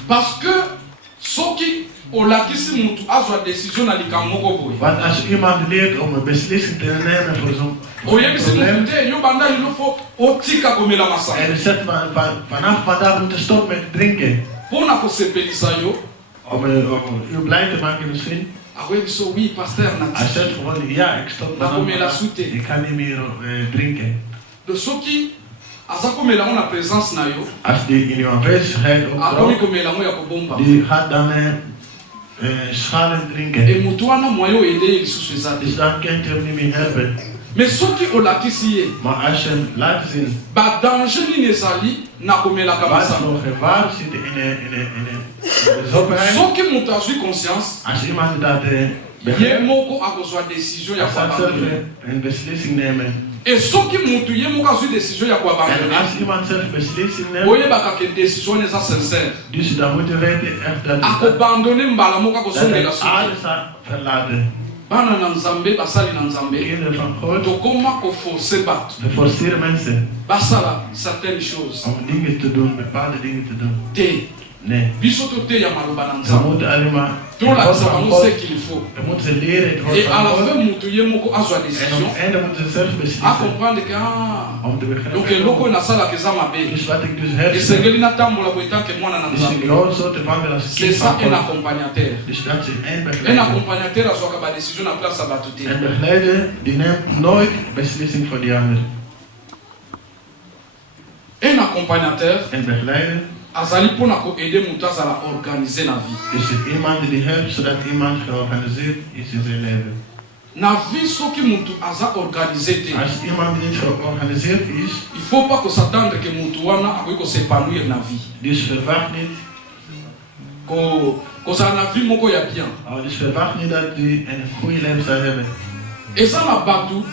Parce que soki olakisi mutu azwa décision na likambo moko boye, Want als iemand leert om een beslissing te nemen voor zo'n oyebisi mutu probleem, te yo banda lelo fo otika komela masanga en zegt vanaf vandaag moeten stoppen met drinken. mpona kosepelisa yo. Om u blij te maken misschien. Akoyebi so oui pasteur Hij nati zegt gewoon, ja, ik stop Na komela vanaf. soute. Ik ga niet meer drinken. de soki aza komela ngo na présence na yo, Als die in uw aanwezigheid akomi optrouwt, komela ngo ya kobomba, die gaat dan schalen e drinken. mutu wana moyen oyo ede ye lisusu eza Dus te. dan kunt u hem niet meer helpen. Mais soki olakisi ye Maar als je hem laat zien badanger nini ezali na komelaka wat masanga, voor gevaar zit in bezopenheid, soki moto azwi conscience, als iemand dat ye begrijpt, moko akozwa décision ya hij zal zelf koabandone. een beslissing nemen. Et ce qui mutu ye moka sur décision ya kwa En abandonner. als iemand zelf beslissing neemt, Boye baka ke décision est sincère. dus dan moeten wij echt dat Akobandonner mbala moka ko dat songela hij suki. alles verlaten. Bana na nzambe basali na nzambe. Kinderen van God, To koma ko forcer batu. we forceren mensen Basala certaines choses. om dingen te doen, bepaalde dingen te doen. Te. Nee, Biso to te ya maloba na ze nzambe. moeten alleen maar To het la woord van sabango God, ce qu'il faut. we moeten ze leren het woord Et à van la God. fin mutu ye moko azwa En décision. op het einde moeten ze zelf A beslissen comprendre que ah. om te Donc begrijpen. eloko na sala ke za mabe. Dus wat ik dus heb, Esengeli na tambola ko etanke mwana na is ik nzambe. hoor zo te wandelen als C'est kind ça van un God. accompagnateur. Dus dat is een Un begeleider. accompagnateur azwaka ba décision na place ya bato te. Een begeleider die neemt nooit beslissing voor die ander. Un accompagnateur Een begeleider azali mpona koaider moto azala organise na vie. is iemand die helpt zodat iemand georganiseerd is in zijn leven. Na vie soki moto aza organise te, Als iemand niet georganiseerd is, il faut pas s'attendre que moto wana akoki kosépanouir na vie. dus verwacht niet, kozala na vie moko ya bien. dus verwacht niet dat hij een goede leven zal hebben. Eza na bato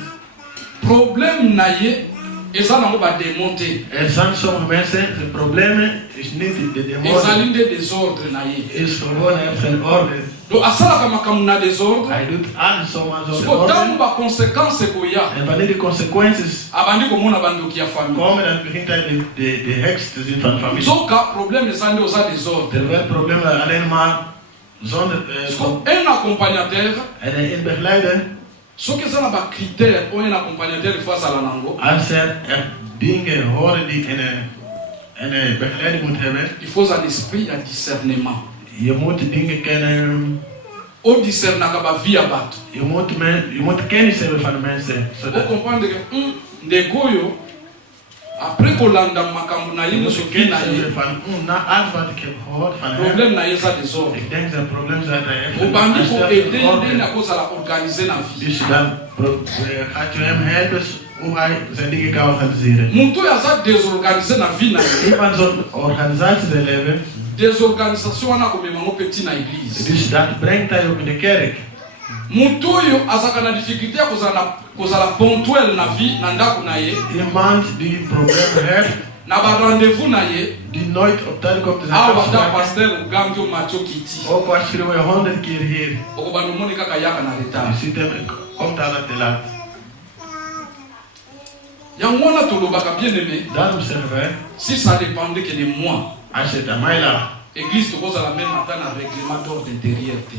problème na ye eza nango badémon te. Er zijn sommige mensen, de problemen is niet de demon, Ezali nde désordre na ye. is gewoon hij heeft geen orde. Donc asalaka makambo na désordre. Hij doet alles zomaar zo in Siko orde. ntango baconséquence ekoya En wanneer de consequenties abandi komona bandoki ya famille. komen, dan begint hij de heks te zien van de familie. Nzoka problème eza nde oza désordre. Terwijl het probleem alleen maar zonder Siko un accompagnateur en een begeleider, soki eza na bacritère oyo un accompagnateur ifo azala nango, als er dingen horen die een begeleider moet hebben, il faut un esprit ya discernement. je moet dingen kennen, odiscernaka bavie ya bato. je moet kennis hebben van de mensen. Zodat Ocomprendre que ndeko oyo après kolanda makambo na ye je moet nyonso vi kennis na ye, hebben van, na alles wat ik heb gehoord van hem, problème na ye eza désordre. ik denk dat het probleem is dat hij heeft Obandi een koede ye ndenge orde. akozala organise na vie. Dus dan gaat je hem helpen hoe hij zijn dingen kan organiseren. Moto oyo aza désorganise na vie na ye, Iemand zo'n organisatie te leven, désorganisation wana komema ngo petit na église. dus dat brengt hij ook in de kerk. Moto oyo azalaka na difficulté ya kozala ponctuel na vie na ndako na ye, Iemand die problemen heeft, na barendez-vous na ye, die nooit op tijd komt te zijn awa bata afspraak. pasteur ogangi o Mathieu Kiti, Ook al schreeuwen we 100 keer hier, okobanda omoni kaka yaka na je retard. ziet hem, komt altijd te laat. Yango wana tolobaka bien aimé, Daarom zeggen wij, si ça dépendait que de moi, als je het aan mij laat, église tokozala même ata na règlement d'ordre intérieur te.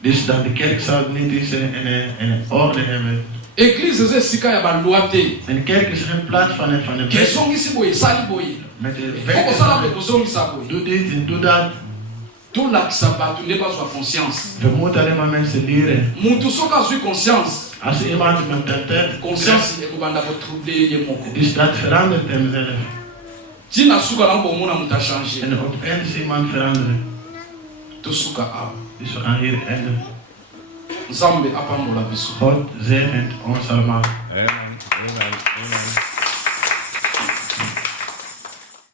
dus dan de kerk zou niet eens een orde hebben. Église eza esika ya baloi te. Een kerk is geen plaats van de wet. Kezongisi boye esali boye, Met de fo kosala mpe wet. kozongisa boye. Doe dit en doe dat. Tolakisa bato nde bazwa conscience. We moeten alleen maar mensen leren. Mutu soki azwi conscience, Als iemand mentaliteit conscience ekobanda kotrouble ye moko. dus dat verandert hemzelf. Ntina suka nango bomona mutu achange. En opeens iemand veranderen. Tosuka awa. Dus we gaan hier eindigen. Nzambe apambola biso. God zegent ons allemaal. Amen. Amen. Amen.